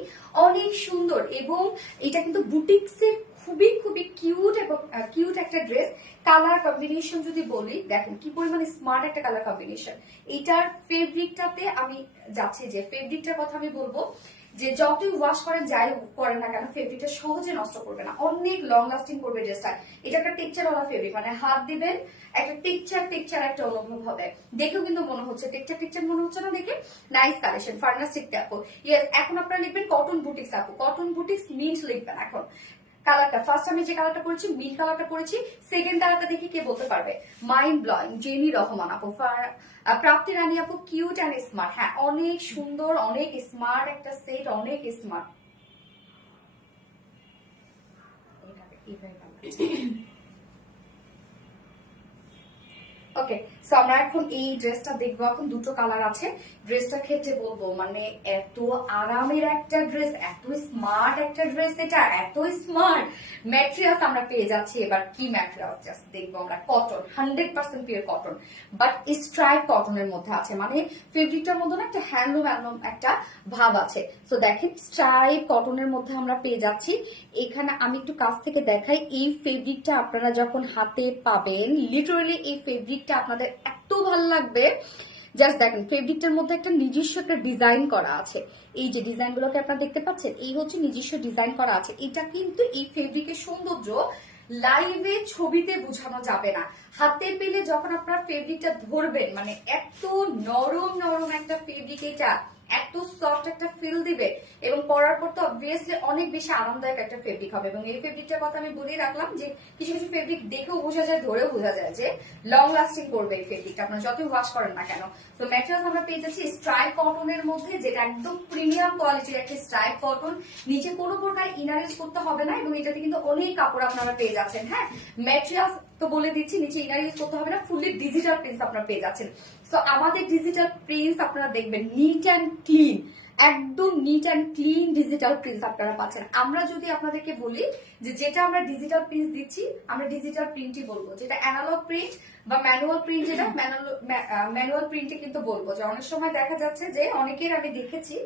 অনেক সুন্দর, এবং এটা কিন্তু বুটিক্সের খুবই খুবই কিউট এবং কিউট একটা ড্রেস। কালার কম্বিনেশন যদি বলি, দেখেন কি পরিমাণে স্মার্ট একটা কালার কম্বিনেশন। এটার ফেব্রিকটাতে আমি যাচ্ছি, যে ফেব্রিকটার কথা আমি বলবো যে যতই ওয়াশ করেন যাই করেন না কেন, ফেব্রিকটা সহজে নষ্ট করবে না, অনেক লং লাস্টিং করবে ড্রেসটা। এটা একটা টেক্সচার ওয়ালা ফেব্রিক, মানে হাত দিবেন একটা টেক্সচার একটা অনুভব হবে। দেখেও কিন্তু মনে হচ্ছে টেক্সচার মনে হচ্ছে না দেখে। নাইস কালেকশন, ফার্নাস্টিক আপু। ইয়েস, এখন আপনারা লিখবেন কটন বুটিক্স আপু, কটন বুটিক্স মিন্ট লিখবেন এখন। কালারটা ফার্স্ট আমি যে কালারটা করেছি মিন্ট কালারটা করেছি, সেকেন্ড কালারটা দেখে কে বলতে পারবে? মাইন্ড ব্লোয়িং, জেনি রহমান আপু। প্রাপ্তি রানী আপু, কিউট অ্যান্ড স্মার্ট। হ্যাঁ, অনেক সুন্দর, অনেক স্মার্ট একটা সেট, অনেক স্মার্ট। ওকে, সো আমরা এখন এই ড্রেসটা দেখবো। এখন দুটো কালার আছে। ড্রেসটার ক্ষেত্রে বলবো মানে এত আরামের একটা ড্রেস, এত স্মার্ট একটা ড্রেস, এটা এত স্মার্ট ম্যাটেরিয়ালস আমরা পেয়ে যাচ্ছি। এবার কি ম্যাটেরিয়াল জাস্ট দেখবো আমরা। Cotton, 100% pure cotton, but stripe কটনের মধ্যে আছে, মানে ফেব্রিকটার মধ্যে না একটা হ্যান্ডলুম হ্যান্ডলুম একটা ভাব আছে। তো দেখেন স্ট্রাইপ কটনের মধ্যে আমরা পেয়ে যাচ্ছি। এখানে আমি একটু কাছ থেকে দেখাই। এই ফেব্রিকটা আপনারা যখন হাতে পাবেন, লিটারালি এই ফেব্রিকটা আপনাদের এত ভালো লাগবে। জাস্ট দেখেন ফেব্রিকটার মধ্যে একটা নিজস্ব একটা ডিজাইন করা আছে। এই যে ডিজাইন গুলোকে আপনারা দেখতে পাচ্ছেন, এই হচ্ছে নিজস্ব ডিজাইন করা আছে। এটা কিন্তু এই ফেব্রিকের সৌন্দর্য লাইভে ছবিতে বোঝানো যাবে না। হাতে পেলে যখন আপনারা ফেব্রিকটা ধরবেন, মানে এত নরম নরম একটা ফেব্রিক, এটা এত সফট একটা ফিল দিবে এবং পরার পর তো অবভিয়াসলি অনেক বেশি আরামদায়ক একটা ফেব্রিক হবে। এবং এই ফেব্রিকটার কথা আমি বলেই রাখলাম যে কিছু কিছু ফেব্রিক দেখেও বোঝা যায়, ধরেও বোঝা যায় যে লং লাস্টিং করবে এই ফেব্রিকটা, আপনারা যতই ওয়াশ করেন না কেন। তো ম্যাটেরিয়ালস আমরা পেয়ে যাচ্ছি স্ট্রাইপ কটনের মধ্যে, যেটা একদম প্রিমিয়াম কোয়ালিটির একটা স্ট্রাইপ কটন। নিচে কোনো প্রকার ইনার ইউজ করতে হবে না এবং এটাতে কিন্তু অনেক কাপড় আপনারা পেয়ে যাচ্ছেন। হ্যাঁ, ম্যাটেরিয়ালস তো বলে দিচ্ছি, নিচে ইনার ইউজ করতে হবে না, ফুললি ডিজিটাল প্রিন্টস আপনারা পেয়ে যাচ্ছেন। সো আমাদের ডিজিটাল প্রিন্টস আপনারা দেখবেন নিট অ্যান্ড ক্লিন, একদম neat and clean digital prints আপনারা পাচ্ছেন। আমরা যদি আপনাদেরকে বলি যে যেটা আমরা ডিজিটাল প্রিন্টস দিচ্ছি, আমরা ডিজিটাল প্রিন্টই বলবো। যেটা অ্যানালগ প্রিন্ট বা ম্যানুয়াল প্রিন্ট, যেটা ম্যানুয়াল প্রিন্টে কিন্তু বলবো। যে অনেক সময় দেখা যাচ্ছে যে অনেকের আমি দেখেছি,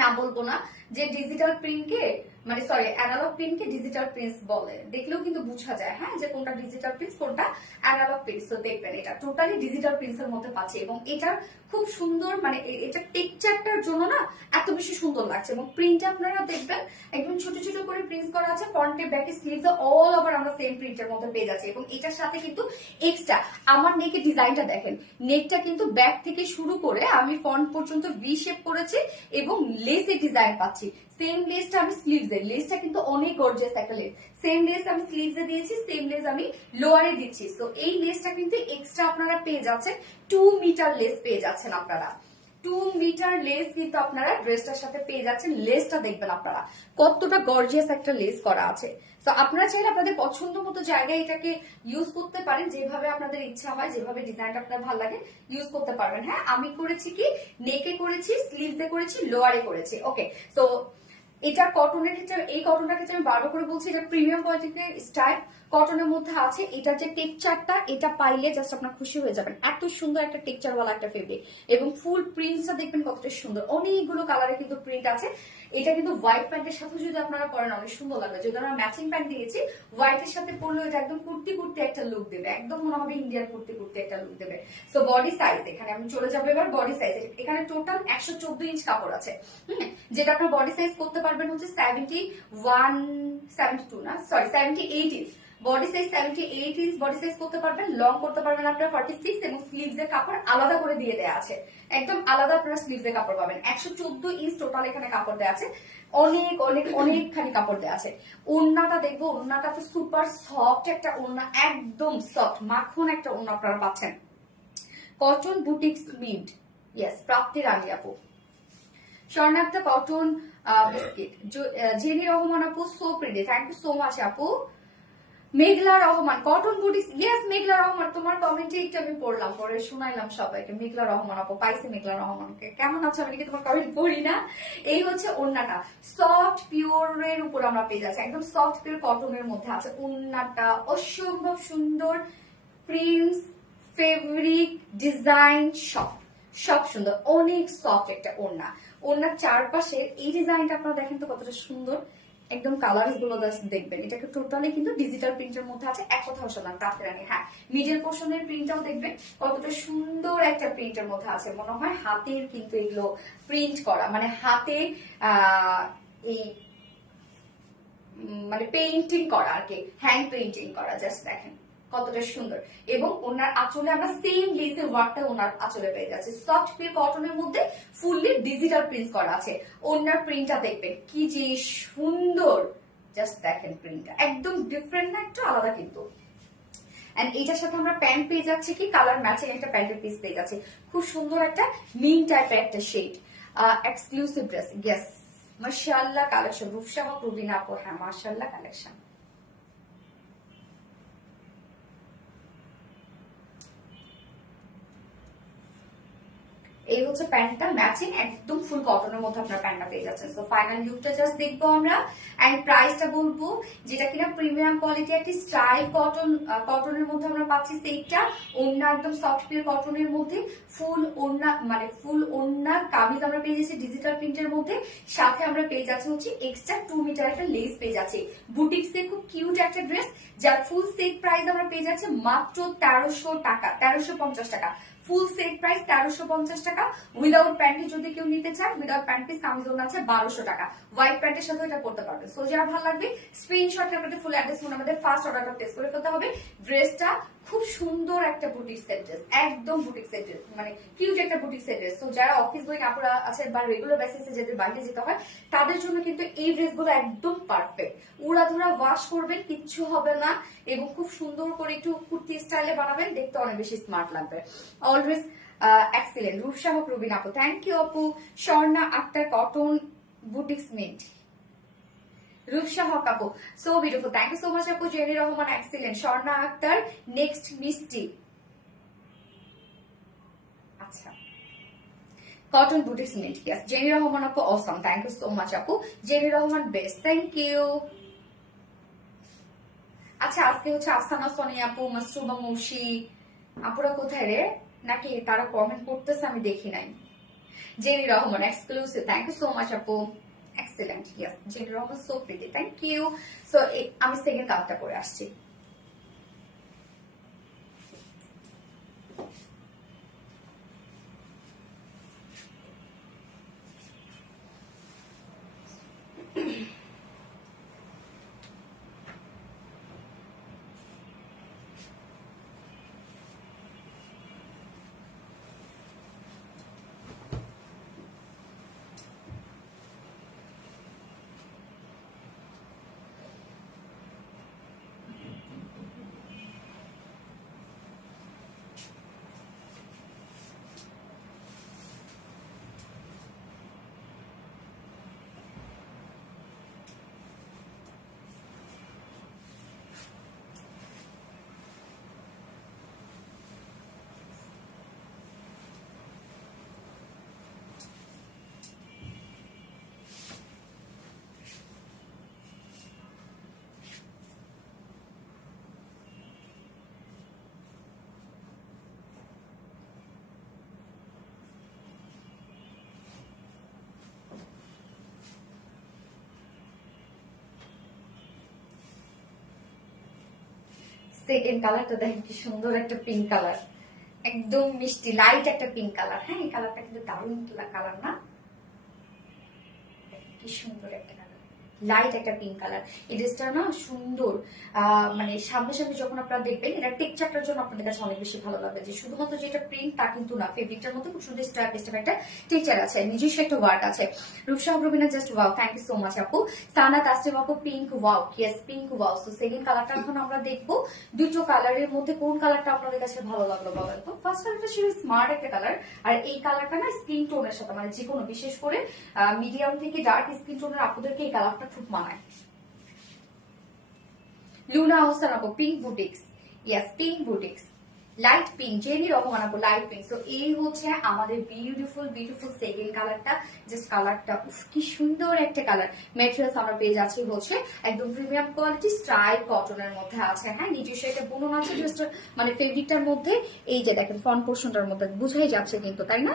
না বলবো না, যে ডিজিটাল প্রিন্টকে মানে সরি অ্যানালগ প্রিন্টকে ডিজিটাল প্রিন্টস বলে, দেখলেও কিন্তু বোঝা যায় হ্যাঁ যে কোনটা ডিজিটাল প্রিন্টস কোনটা অ্যানালগ প্রিন্টস। তো দেখবেন এটা টোটালি ডিজিটাল প্রিন্টস এর মধ্যে পাচ্ছে এবং এটা খুব সুন্দর, মানে এটা টেক্সচারটার জন্য না এত বেশি সুন্দর লাগছে। এবং প্রিন্ট আপনারা দেখবেন একদম ছোট ছোট করে প্রিন্টস করা আছে, ফ্রন্টে ব্যাকে স্লিভসে অল ওভার আমরা সেম প্রিন্টের মধ্যে পেয়ে যাচ্ছি। এবং এটার সাথে কিন্তু এক্সট্রা আমার নেকের ডিজাইনটা দেখেন, নেকটা কিন্তু ব্যাক থেকে শুরু করে আমি ফ্রন্ট পর্যন্ত ভি শেপ করেছি এবং লেসের ডিজাইন পাচ্ছি। সেম লেসটা আমি স্লিভসে, লেসটা কিন্তু অনেক গর্জিয়াস একটা লেস, সেম লেস আমি স্লিভসে দিয়েছি, সেম লেস আমি লোয়ারে দিচ্ছি। তো এই লেসটা কিন্তু এক্সট্রা আপনারা পেয়ে যাচ্ছেন, 2 মিটার লেস পেয়ে যাচ্ছেন আপনারা। 2 মিটার লেস কিন্তু আপনারা ড্রেসটার সাথে পেয়ে যাচ্ছেন। লেসটা দেখবেন আপনারা কতটা গর্জিয়াস একটা লেস করা আছে। তো আপনারা চাইলে আপনাদের পছন্দ মতো জায়গায় এটাকে ইউজ করতে পারেন, যেভাবে আপনাদের ইচ্ছা হয়, যেভাবে ডিজাইনটা আপনার ভালো লাগে ইউজ করতে পারবেন। হ্যাঁ, আমি করেছি কি নেকে করেছি, স্লিভসে করেছি, লোয়ারে করেছি। ওকে, তো এটা কটনের ক্ষেত্রে, এই কটনটার ক্ষেত্রে আমি বারবার করে বলছি এটা প্রিমিয়াম কোয়ালিটির স্টাইল কটনের মধ্যে আছে। এটার যে টেক্সচারটা, এটা পাইলে জাস্ট আপনার খুশি হয়ে যাবেন। এত সুন্দর একটা টেক্সচার ওয়ালা একটা ফেব্রিক এবং ফুল প্রিন্টসটা দেখবেন কতটা সুন্দর। অনেকগুলো কালারে কিন্তু প্রিন্ট আছে। এটা কিন্তু হোয়াইট প্যান্টের সাথে যদি আপনারা পরেন অনেক সুন্দর লাগবে। যদি আমরা ম্যাচিং প্যান্ট দিয়েছি, হোয়াইটের সাথে পরলে এটা একদম কুর্তি কুর্তি একটা লুক দেবে, একদম মনে হবে ইন্ডিয়ান কুর্তি কুর্তি একটা লুক দেবে। সো বডি সাইজ, এখানে আমি চলে যাবো এবার বডি সাইজ। এখানে টোটাল 114 ইঞ্চ কাপড় আছে, যেটা আপনার বডি সাইজ করতে পারবেন হচ্ছে 72 না sorry 78 inch. Body size 78 inch body size করতে পারবেন। লং করতে পারবেন আপনারা 46 এবং স্লিভস এর কাপড় আলাদা করে দিয়ে দেওয়া আছে, একদম আলাদা আপনারা স্লিভস এর কাপড় পাবেন। 114 ইঞ্চ টোটাল এখানে কাপড় দেওয়া আছে, অনেক অনেক অনেকখানি কাপড় দেওয়া আছে। ওড়নাটা দেখবো, ওড়নাটা তো সুপার সফট একটা ওড়না, একদম সফট মাখন একটা ওড়না আপনারা পাচ্ছেন। Cotton boutiques mid, yes Prapti Rani আপু। স্বর্ণাক্তা কটন বিস্কিট, জেনি রহমান আপু so pretty, thank you so much আপু। Meghla Rahman cotton boutiques, yes Meghla Rahman, তোমার কমেন্টে একটু আমি পড়লাম, পরে শুনাইলাম সবাইকে। মেঘলা রহমান আপু পাইছে, মেঘলা রহমানকে কেমন আছো, আমি কি তোমার কমেন্ট পড়ি না। এই হচ্ছে ওড়নাটা, সফট পিওরের উপর আমরা পেয়ে যাচ্ছি, একদম সফট পিওর কটনের মধ্যে আছে। ওড়নাটা অসম্ভব সুন্দর, প্রিন্টস ফেব্রিক ডিজাইন সব সব সুন্দর, অনেক সফট একটা ওড়না। ওড়নার চারপাশের এই ডিজাইনটা আপনারা দেখেন তো কতটা সুন্দর, একদম কালার গুলো দেখবেন। এটাকে টোটালি কিন্তু ডিজিটাল প্রিন্টের মধ্যে আছে, এক কথা বললাম প্রাপ্তি রানী। হ্যাঁ, মিডল পোর্শনের প্রিন্টটাও দেখবেন কতটা সুন্দর একটা প্রিন্টের মধ্যে আছে, মনে হয় হাতের কিন্তু এগুলো প্রিন্ট করা, মানে হাতে এই মানে পেইন্টিং করা আর কি, হ্যান্ড পেইন্টিং করা। জাস্ট দেখেন কতটা সুন্দর। এবং ওনার আঁচলে আমরা সেম লেসের ওয়ার্কটা ওনার আঁচলে পেয়ে যাচ্ছে, সফট পিওর কটনের মধ্যে ফুললি ডিজিটাল প্রিন্ট করা আছে। ওনার প্রিন্টটা দেখবেন কি যে সুন্দর, জাস্ট দেখেন প্রিন্টটা একদম ডিফারেন্ট না, একটু আলাদা কিন্তু। এন্ড এইটার সাথে আমরা প্যান্ট পেয়ে যাচ্ছি কি কালার ম্যাচিং একটা প্যান্টের পিস পেয়ে যাচ্ছি, খুব সুন্দর একটা মিন টাইপের একটা শেড, এক্সক্লুসিভ ড্রেস। ইয়েস মাশাআল্লাহ কালেকশন, রূপসা হোক রুবিনা আপু, হ্যাঁ মাশাআল্লাহ কালেকশন। এই হচ্ছে প্যান্টটা ম্যাচিং, একদম ফুল কটনের মধ্যে আপনার প্যান্টটা পেয়ে যাচ্ছেন। তো ফাইনাল লুকটা জাস্ট দেখবো আমরা, এন্ড প্রাইসটা বলবো, যেটা কিনা প্রিমিয়াম কোয়ালিটি একটি স্টাইল কটনের মধ্যে আমরা পাচ্ছি সেইটা। ওড়না একদম সফট পিওর কটনের মধ্যে, ফুল ওড়না মানে ফুল ওড়না কামিজ আমরা পেয়ে যাচ্ছি ডিজিটাল প্রিন্টের মধ্যে, সাথে আমরা পেয়ে যাচ্ছি হচ্ছে এক্সট্রা 2 মিটার একটা লেস পেয়ে যাচ্ছি। বুটিক্সের খুব কিউট একটা ড্রেস, যার ফুল সেট প্রাইস আমরা পেয়ে যাচ্ছি মাত্র 1300 টাকা, 1350 টাকা। ফুল সেট প্রাইস 1350 টাকা। উইদাউট প্যান্টি যদি কেউ নিতে চান, উইদাউট প্যান্ট পিস কামিজ আছে 1200 টাকা। হোয়াইট প্যান্টের সাথে এটা পড়তে পারবেন। সো যারা ভালো লাগবে স্ক্রিনশট আপনাদের ফুল অ্যাড্রেস ফোন আমাদের ফার্স্ট অর্ডারটা প্লেস করে ফেলতে হবে। ড্রেসটা খুব সুন্দর একটা বুটিক সেট ড্রেস, একদম বুটিক সেট ড্রেস, মানে কিউট একটা বুটিক সেট ড্রেস। তো যারা অফিস গোয়িং আপুরা আছে বা রেগুলার বেসিসে যাদের বাইরে যেতে হয়, তাদের জন্য কিন্তু এই ড্রেসগুলো একদম পারফেক্ট। উড়াধুরা ওয়াশ করবেন, কিচ্ছু হবে না, এবং খুব সুন্দর করে একটু কুর্তি স্টাইলে বানাবেন, দেখতে অনেক বেশি স্মার্ট লাগবে। Always excellent. রূপসা হোক রুবিন আপু, থ্যাংক ইউ আপু। Swarna Akter cotton boutiques mint, Rupsa Haque আপু, so beautiful, thank you so much আপু। Jenny Rahman excellent. Swarna Akter next মিষ্টি, আচ্ছা cotton boutiques mint, yes. Jenny Rahman আপু awesome, thank you so much আপু। Jenny Rahman best, thank you. আচ্ছা আজকে হচ্ছে আফসানা সোনি আপু, মাসরুবা মুর্শি আপুরা কোথায় রে, নাকি তারা কমেন্ট করতেছে আমি দেখি নাই। Jenny Rahman exclusive, thank you so much আপু। Excellent, yes. Jenny Rahman so pretty, thank you. So আমি সেকেন্ড কাপটা করে আসছি। সেকেন্ড কালারটা দেখেন কি সুন্দর একটা পিঙ্ক কালার, একদম মিষ্টি লাইট একটা পিঙ্ক কালার। হ্যাঁ এই কালারটা কিন্তু দারুণ কালার না, কি সুন্দর একটা কালার, লাইট একটা পিঙ্ক কালার। এই ড্রেসটা না সুন্দর, মানে সামনে যখন আপনারা দেখবেন এটা টেক্সচারটার জন্য আপনাদের কাছে অনেক বেশি ভালো লাগবে। যে শুধুমাত্র যেটা প্রিন্ট তা কিন্তু না, ফেব্রিকটার মধ্যে খুব সুন্দর স্ট্রাইপ একটা টেক্সচার আছে, নিজস্ব একটা ওয়ার্ক আছে। Rupsa Rabina just wow, thank you so much আপু। সানা কাস্টেম আপু pink wow, yes pink wow. So second কালারটা এখন আমরা দেখবো। দুটো কালারের মধ্যে কোন কালারটা আপনাদের কাছে ভালো লাগলো বলেন তো। ফার্স্ট কালারটা খুবই স্মার্ট একটা কালার, আর এই কালারটা না স্কিন টোনের সাথে, মানে যে কোনো বিশেষ করে মিডিয়াম থেকে ডার্ক স্কিন টোনের আপুদেরকে এই কালারটা খুব মানায়। লুনা আহসান আপু pink boutiques, yes pink boutiques, light pink. Jenny Rahman আপু লাইট পিঙ্ক। তো এই হচ্ছে আমাদের বিউটিফুল সেকেন্ড কালারটা। জাস্ট কালারটা কি সুন্দর একটা কালার। মেটেরিয়ালস আমরা পেয়ে যাচ্ছি হচ্ছে একদম প্রিমিয়াম কোয়ালিটি স্টাইল কটনের মধ্যে আছে। হ্যাঁ নিজস্ব একটা বুনন আছে, জাস্ট মানে ফেব্রিকটার মধ্যে এই যে দেখেন ফ্রন্ট পোর্শনটার মধ্যে বোঝাই যাচ্ছে কিন্তু, তাই না,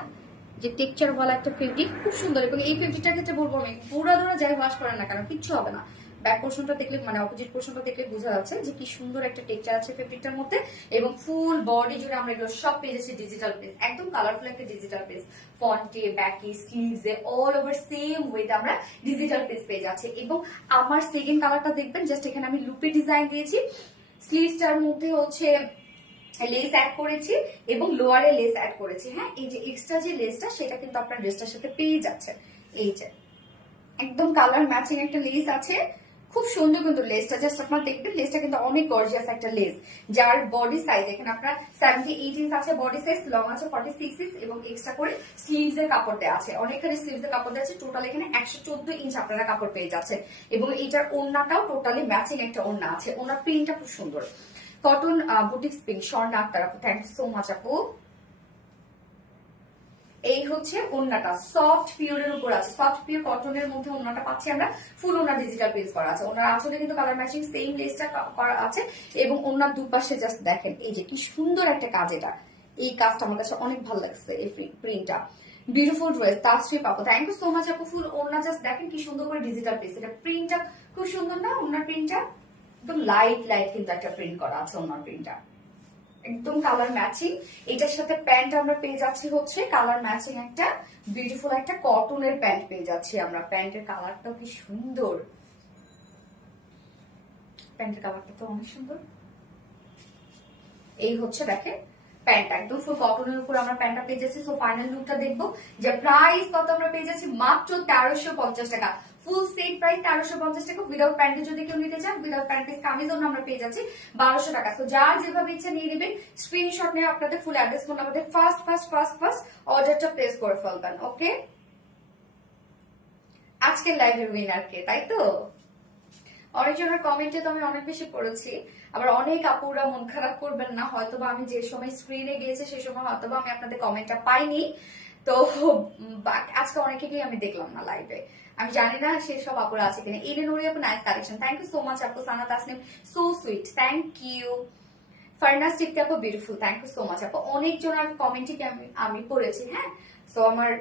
যে টেক্সচার ওয়ালা একটা ফেব্রিক, খুব সুন্দর। এবং এই ফেব্রিকটার ক্ষেত্রে বলবো আমি পুরা ধরা যাই ওয়াশ করেন না কেন কিচ্ছু হবে না। ব্যাক পোর্শনটা দেখলে মানে অপোজিট পোর্শনটা দেখলে বোঝা যাচ্ছে যে কি সুন্দর একটা টেক্সচার আছে ফেব্রিকটার মধ্যে। এবং ফুল বডি জুড়ে আমরা এগুলো সব পেয়ে যাচ্ছি ডিজিটাল প্রিন্ট, একদম কালারফুল একটা ডিজিটাল প্রিন্ট। ফন্টে ব্যাকে স্লিভসে অল ওভার সেম ওয়েতে আমরা ডিজিটাল প্রিন্ট পেয়ে যাচ্ছি। এবং আমার সেকেন্ড কালারটা দেখবেন, জাস্ট এখানে আমি লুপি ডিজাইন দিয়েছি, স্লিভসটার মধ্যে হচ্ছে লেস অ্যাড করেছি এবং লোয়ারে লেস অ্যাড করেছি। হ্যাঁ এই যে এক্সট্রা যে লেসটা সেটা কিন্তু আপনার ড্রেসটার সাথে পেয়ে যাচ্ছে। এই যে একদম কালার ম্যাচিং একটা লেস আছে, খুব সুন্দর কিন্তু লেসটা। জাস্ট আপনারা দেখবেন লেসটা কিন্তু অনেক গর্জিয়াস একটা লেস, যার বডি সাইজ এখানে আপনার 78 ইঞ্চ আছে বডি সাইজ, লং আছে 46 ইঞ্চ, এবং এক্সট্রা করে স্লিভস এর কাপড় দেওয়া আছে, অনেকখানি স্লিভস এর কাপড় দেওয়া আছে। টোটাল এখানে 114 ইঞ্চ আপনারা কাপড় পেয়ে যাচ্ছেন। এবং এইটার ওড়নাটাও টোটালি ম্যাচিং একটা ওড়না আছে, ওনার প্রিন্টটা খুব সুন্দর। Cotton boutiques pink, Swarna Akter আপু, থ্যাংক ইউ সো মাচ আপু। এই হচ্ছে ওড়নাটা, সফট পিওরের উপর আছে, সফট পিওর কটনের মধ্যে ওড়নাটা পাচ্ছি আমরা, ফুল ওড়না ডিজিটাল প্রিন্ট করা আছে। ওনার আসলে কিন্তু কালার ম্যাচিং সেম লেসটা করা আছে, এবং ওড়নার দুপাশে জাস্ট দেখেন এই যে কি সুন্দর একটা কাজ। এটা এই কাজটা আমার কাছে অনেক ভালো লাগছে, এই প্রিন্টটা। বিউটিফুল ড্রেস, তাসরিফ আপু, থ্যাংক ইউ সো মাচ আপু। ফুল ওড়না জাস্ট দেখেন কি সুন্দর করে ডিজিটাল প্রিন্ট, এটা প্রিন্টটা খুব সুন্দর না? ওড়নার প্রিন্টটা একদম লাইট লাইট কিন্তু একটা প্রিন্ট করা আছে ওড়নার প্রিন্টটা, একদম কালার ম্যাচিং। এটার সাথে প্যান্ট আমরা পেয়ে যাচ্ছি হচ্ছে কালার ম্যাচিং একটা বিউটিফুল একটা কটনের প্যান্ট পেয়ে যাচ্ছি আমরা। প্যান্টের কালারটাও কি সুন্দর, প্যান্টের কালারটা তো অনেক সুন্দর। এই হচ্ছে দেখেন প্যান্ট, একদম ফুল কটনের উপর আমরা প্যান্টটা পেয়ে যাচ্ছি। সো ফাইনাল লুকটা দেখবো, যে প্রাইস কত আমরা পেয়ে যাচ্ছি মাত্র 1350 টাকা। ফুল সেট প্রাইস 1350 টাকা। উইদাউট প্যান্টে যদি কেউ নিতে চান, উইদাউট প্যান্টের কামিজ আমরা পেয়ে যাচ্ছি 1200 টাকা। তো যার যেভাবে ইচ্ছা নিয়ে নেবেন, স্ক্রিনশট নিয়ে আপনাদের ফুল অ্যাড্রেস ফোন আমাদের ফার্স্ট অর্ডারটা প্লেস করে ফেলবেন। ওকে, আজকের লাইভের উইনার কে, তাই তো? অনেকজনের কমেন্টে তো আমি অনেক বেশি পড়েছি, আবার অনেক আপুরা মন খারাপ করবেন না, হয়তোবা আমি যে সময় স্ক্রিনে গিয়েছে সেই সময় হয়তোবা আমি আপনাদের কমেন্টটা পাইনি। তো আজকে অনেকেই আমি দেখলাম না লাইভে, আমি জানি না সেসব আপুরা আছে কিনা। ইডেন ওরি আপু, nice collection, thank you so much আপু। Sana Tasnim, so sweet, thank you. ফারনাস টিপকে আপু, beautiful, thank you so much আপু। অনেকজনের কমেন্টই আমি পড়েছি। হ্যাঁ, সো আমার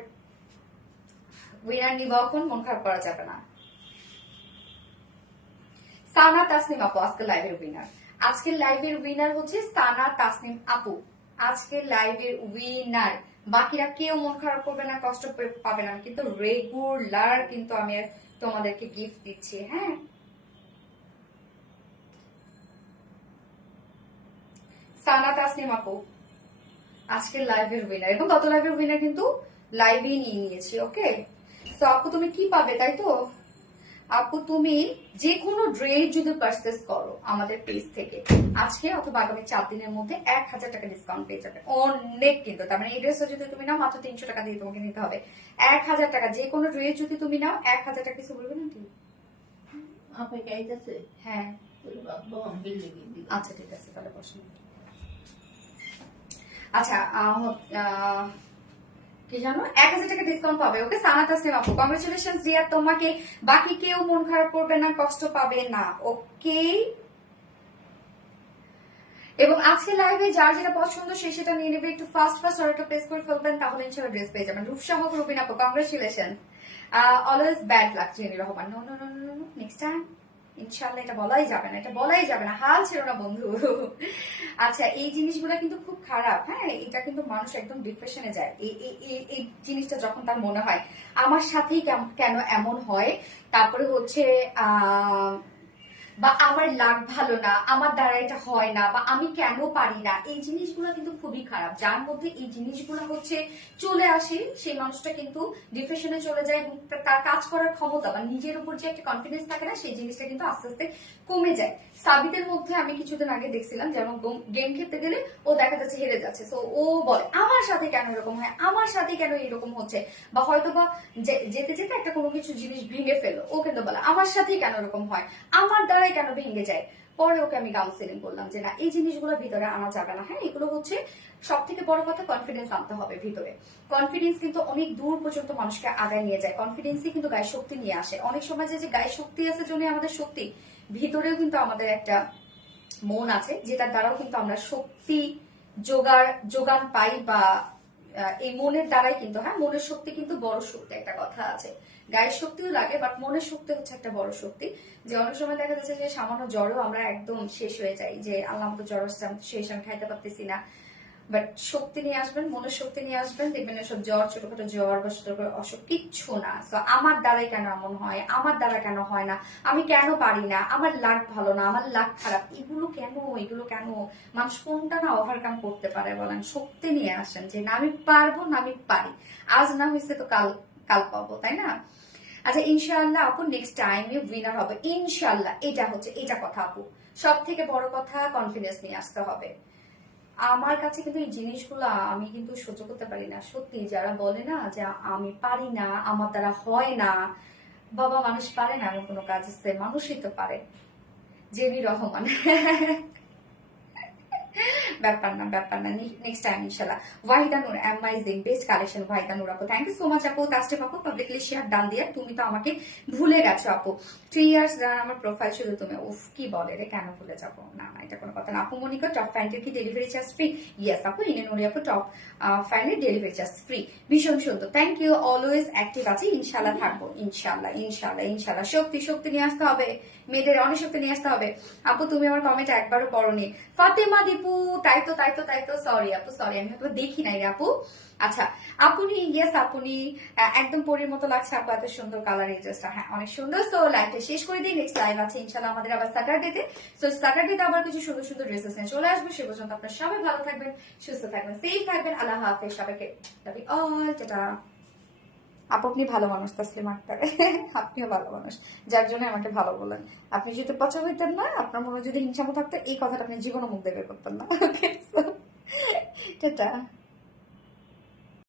উইনার নিব, এখন মন খারাপ করা যাবে না। সানা তাসনিম আপু আজকে লাইভের উইনার। আজকের লাইভের উইনার হচ্ছে সানা তাসনিম আপু, আজকের লাইভের উইনার। বাকিরা কেউ মন খারাপ করবে না, কষ্ট পাবে না, কিন্তু রেগুলার কিন্তু আমি তোমাদেরকে গিফট দিচ্ছি। হ্যাঁ, সানা তাসনিম আপু আজকের লাইভের উইনার, এবং গত লাইভের উইনার কিন্তু লাইভেই নিয়ে নিয়েছি। ওকে, তো আপু তুমি কি পাবে, তাই তো? আপু তুমি যে কোনো ড্রেস যদি পারচেস করো আমাদের পেজ থেকে আজকে অথবা আগামী 4 দিনের মধ্যে 1000 টাকা ডিসকাউন্ট পেয়ে যাবে। অনেক কিন্তু, তার মানে এই ড্রেসটা যদি তুমি নাও মাত্র 300 টাকা দিয়ে তোমাকে নিতে হবে। 1000 টাকা, যে কোনো ড্রেস যদি তুমি নাও 1000 টাকা। কিছু বলবে না কি? হ্যাঁ, আচ্ছা ঠিক আছে, তাহলে প্রশ্ন। আচ্ছা, কি জানো, 1000 টাকা ডিসকাউন্ট পাবে। ওকে, সানা তাসনিম আপু, কংগ্রেচুলেশন ডিয়ার তোমাকে। বাকি কেউ মন খারাপ করবে না, কষ্ট পাবে না। ওকে, এবং আজকে লাইভে যার যেটা পছন্দ সে সেটা নিয়ে নেবে। একটু ফাস্ট অর্ডারটা প্লেস করে ফেলবেন, তাহলে ইনশাআল্লাহ ড্রেস পেয়ে যাবেন। রূপসাহ রুবিন আপু, congratulation. Always bad luck Jenny Rahman, no no no no no, next time ইনশাআল্লাহ এটা বলাই যাবে না, এটা বলাই যাবে না, হাল ছিল না বন্ধু। আচ্ছা, এই জিনিসগুলো কিন্তু খুব খারাপ। হ্যাঁ, এটা কিন্তু মানুষ একদম ডিপ্রেশনে যায় এই জিনিসটা যখন তার মনে হয় আমার সাথেই কেন এমন হয়, তারপরে হচ্ছে বা আমার লাক ভালো না, আমার দ্বারা এটা হয় না, বা আমি কেন পারি না, এই জিনিসগুলো কিন্তু খুবই খারাপ। যার মধ্যে এই জিনিসগুলো হচ্ছে চলে আসে সেই মানুষটা কিন্তু ডিপ্রেশনে চলে যায়, এবং তার কাজ করার ক্ষমতা বা নিজের উপর যে একটা কনফিডেন্স থাকে না, সেই জিনিসটা কিন্তু আস্তে আস্তে কমে যায়। সাবিতের মধ্যে আমি কিছুদিন আগে দেখছিলাম, যেমন গেম খেলতে গেলে ও দেখা যাচ্ছে হেরে যাচ্ছে, তো ও বলে আমার সাথে কেন এরকম হয়, আমার সাথে কেন এরকম হচ্ছে, বা হয়তো বা যেতে যেতে একটা কোনো কিছু জিনিস ভেঙে ফেলো, ও কিন্তু বলে আমার সাথেই কেন এরকম হয়, আমার দ্বারাই কেন ভেঙে যায়। পরে ওকে আমি কাউন্সিলিং করলাম যে না, এই জিনিসগুলো ভিতরে আনা যাবে না। হ্যাঁ, এগুলো হচ্ছে সব থেকে বড় কথা, কনফিডেন্স আনতে হবে ভিতরে। কনফিডেন্স কিন্তু অনেক দূর পর্যন্ত মানুষকে আগায় নিয়ে যায়। কনফিডেন্সই কিন্তু গায়ে শক্তি নিয়ে আসে। অনেক সময় যে গায়ে শক্তি আছে জন্য আমাদের শক্তি, ভিতরেও কিন্তু আমাদের একটা মন আছে যেটার দ্বারাও কিন্তু আমরা শক্তি যোগান পাই, বা এই মনের দ্বারাই কিন্তু, হ্যাঁ, মনের শক্তি কিন্তু বড় শক্তি, একটা কথা আছে। গায়ের শক্তিও লাগে, বাট মনের শক্তি হচ্ছে একটা বড় শক্তি। যে অনেক সময় দেখা যাচ্ছে যে সামান্য জ্বরও আমরা একদম শেষ হয়ে যাই, যে আল্লাহ মতো জ্বর আসছে, শেষ, আমি খাইতে পারতেছি না। বাট শক্তি নিয়ে আসবেন, মনের শক্তি নিয়ে আসবেন, দেখবেন এসব জ্বর, ছোটখাটো জ্বর বা ছোটখাটো অসুখ কিচ্ছু না। তো আমার দ্বারাই কেন এমন হয়, আমার দ্বারা কেন হয় না, আমি কেন পারি না, আমার লাক ভালো না, আমার লাক খারাপ, এগুলো কেন মানুষ কোনটা না ওভারকাম করতে পারে বলেন? শক্তি নিয়ে আসেন যে না আমি পারবো, না আমি পারি, আজ না হয়েছে তো কাল কাল পাবো, তাই না? আচ্ছা, ইনশাআল্লাহ আপু নেক্সট টাইমে উইনার হবে ইনশাআল্লাহ। এটা কথা আপু, সব থেকে বড় কথা কনফিডেন্স নিয়ে আসতে হবে। আমার কাছে কিন্তু এই জিনিসগুলো আমি কিন্তু সহ্য করতে পারি না। সত্যি, যারা বলে না যে আমি পারি না, আমার দ্বারা হয় না, বাবা মানুষ পারে না এমন কোনো কাজ আছে? মানুষই তো পারে। জেবি রহমান, ব্যাপার না নেক্সট টাইম ইনশাল্লাহ। ওয়াহিদা নূর অ্যামাইজিং বেস্ট কালেকশন ওয়াহিদা নূর আপু, থ্যাংক ইউ সো মাচ আপু। তাস্টেপ আপু পাবলিকলি শেয়ার ডান দিয়ে, তুমি তো আমাকে ভুলে গেছো আপু। 3 ইয়ার্স রান আমার প্রোফাইল শুধু তুমি, উফ কি বলে রে, কেন ভুলে যাবো? না না এটা কোনো কথা না আপু। মনিকা টপ ফ্যান্টের কি ডেলিভারি চার্জ ফ্রি? ইয়েস আপু, ইনে নুরি আপু টপ ফ্যানের ডেলিভারি চার্জ ফ্রি। ভীষণ সুন্দর, থ্যাংক ইউ। অলওয়েজ অ্যাক্টিভ আছি, ইনশাল্লাহ থাকবো, ইনশাল্লাহ ইনশাল্লাহ ইনশাল্লাহ। শক্তি নিয়ে আসতে হবে, মেয়েদের অনেক শক্তি নিয়ে আসতে হবে। আপু তুমি আমার কমেন্ট একবারও পড়োনি। ফাতেমা দীপু তাই তো সরি আপু, সরি আমি হয়তো দেখি নাই রে আপু। আচ্ছা আপনি, ইয়েস আপনি একদম পরীর মতো লাগছে আপু, এত সুন্দর কালার এই ড্রেসটা, হ্যাঁ অনেক সুন্দর। তো লাইভটা শেষ করে দিই, নেক্সট লাইভ আছে ইনশাল্লাহ আমাদের আবার স্যাটারডেতে। তো স্যাটারডেতে আবার কিছু সুন্দর সুন্দর ড্রেসেস নিয়ে চলে আসবো। সে পর্যন্ত আপনারা সবাই ভালো থাকবেন, সুস্থ থাকবেন, সেফ থাকবেন। আল্লাহ হাফেজ সবাইকে, লাভ ইউ অল, টাটা। আপু আপনি ভালো মানুষ তাসলিমা আক্তার, আপনিও ভালো মানুষ, যার জন্য আমাকে ভালো বলেন। আপনি যদি পছন্দ হইতেন না, আপনার মনে যদি হিংসা থাকতো, এই কথাটা আপনি জীবনে মুখ দেবে করতেন না। ওকে টাটা।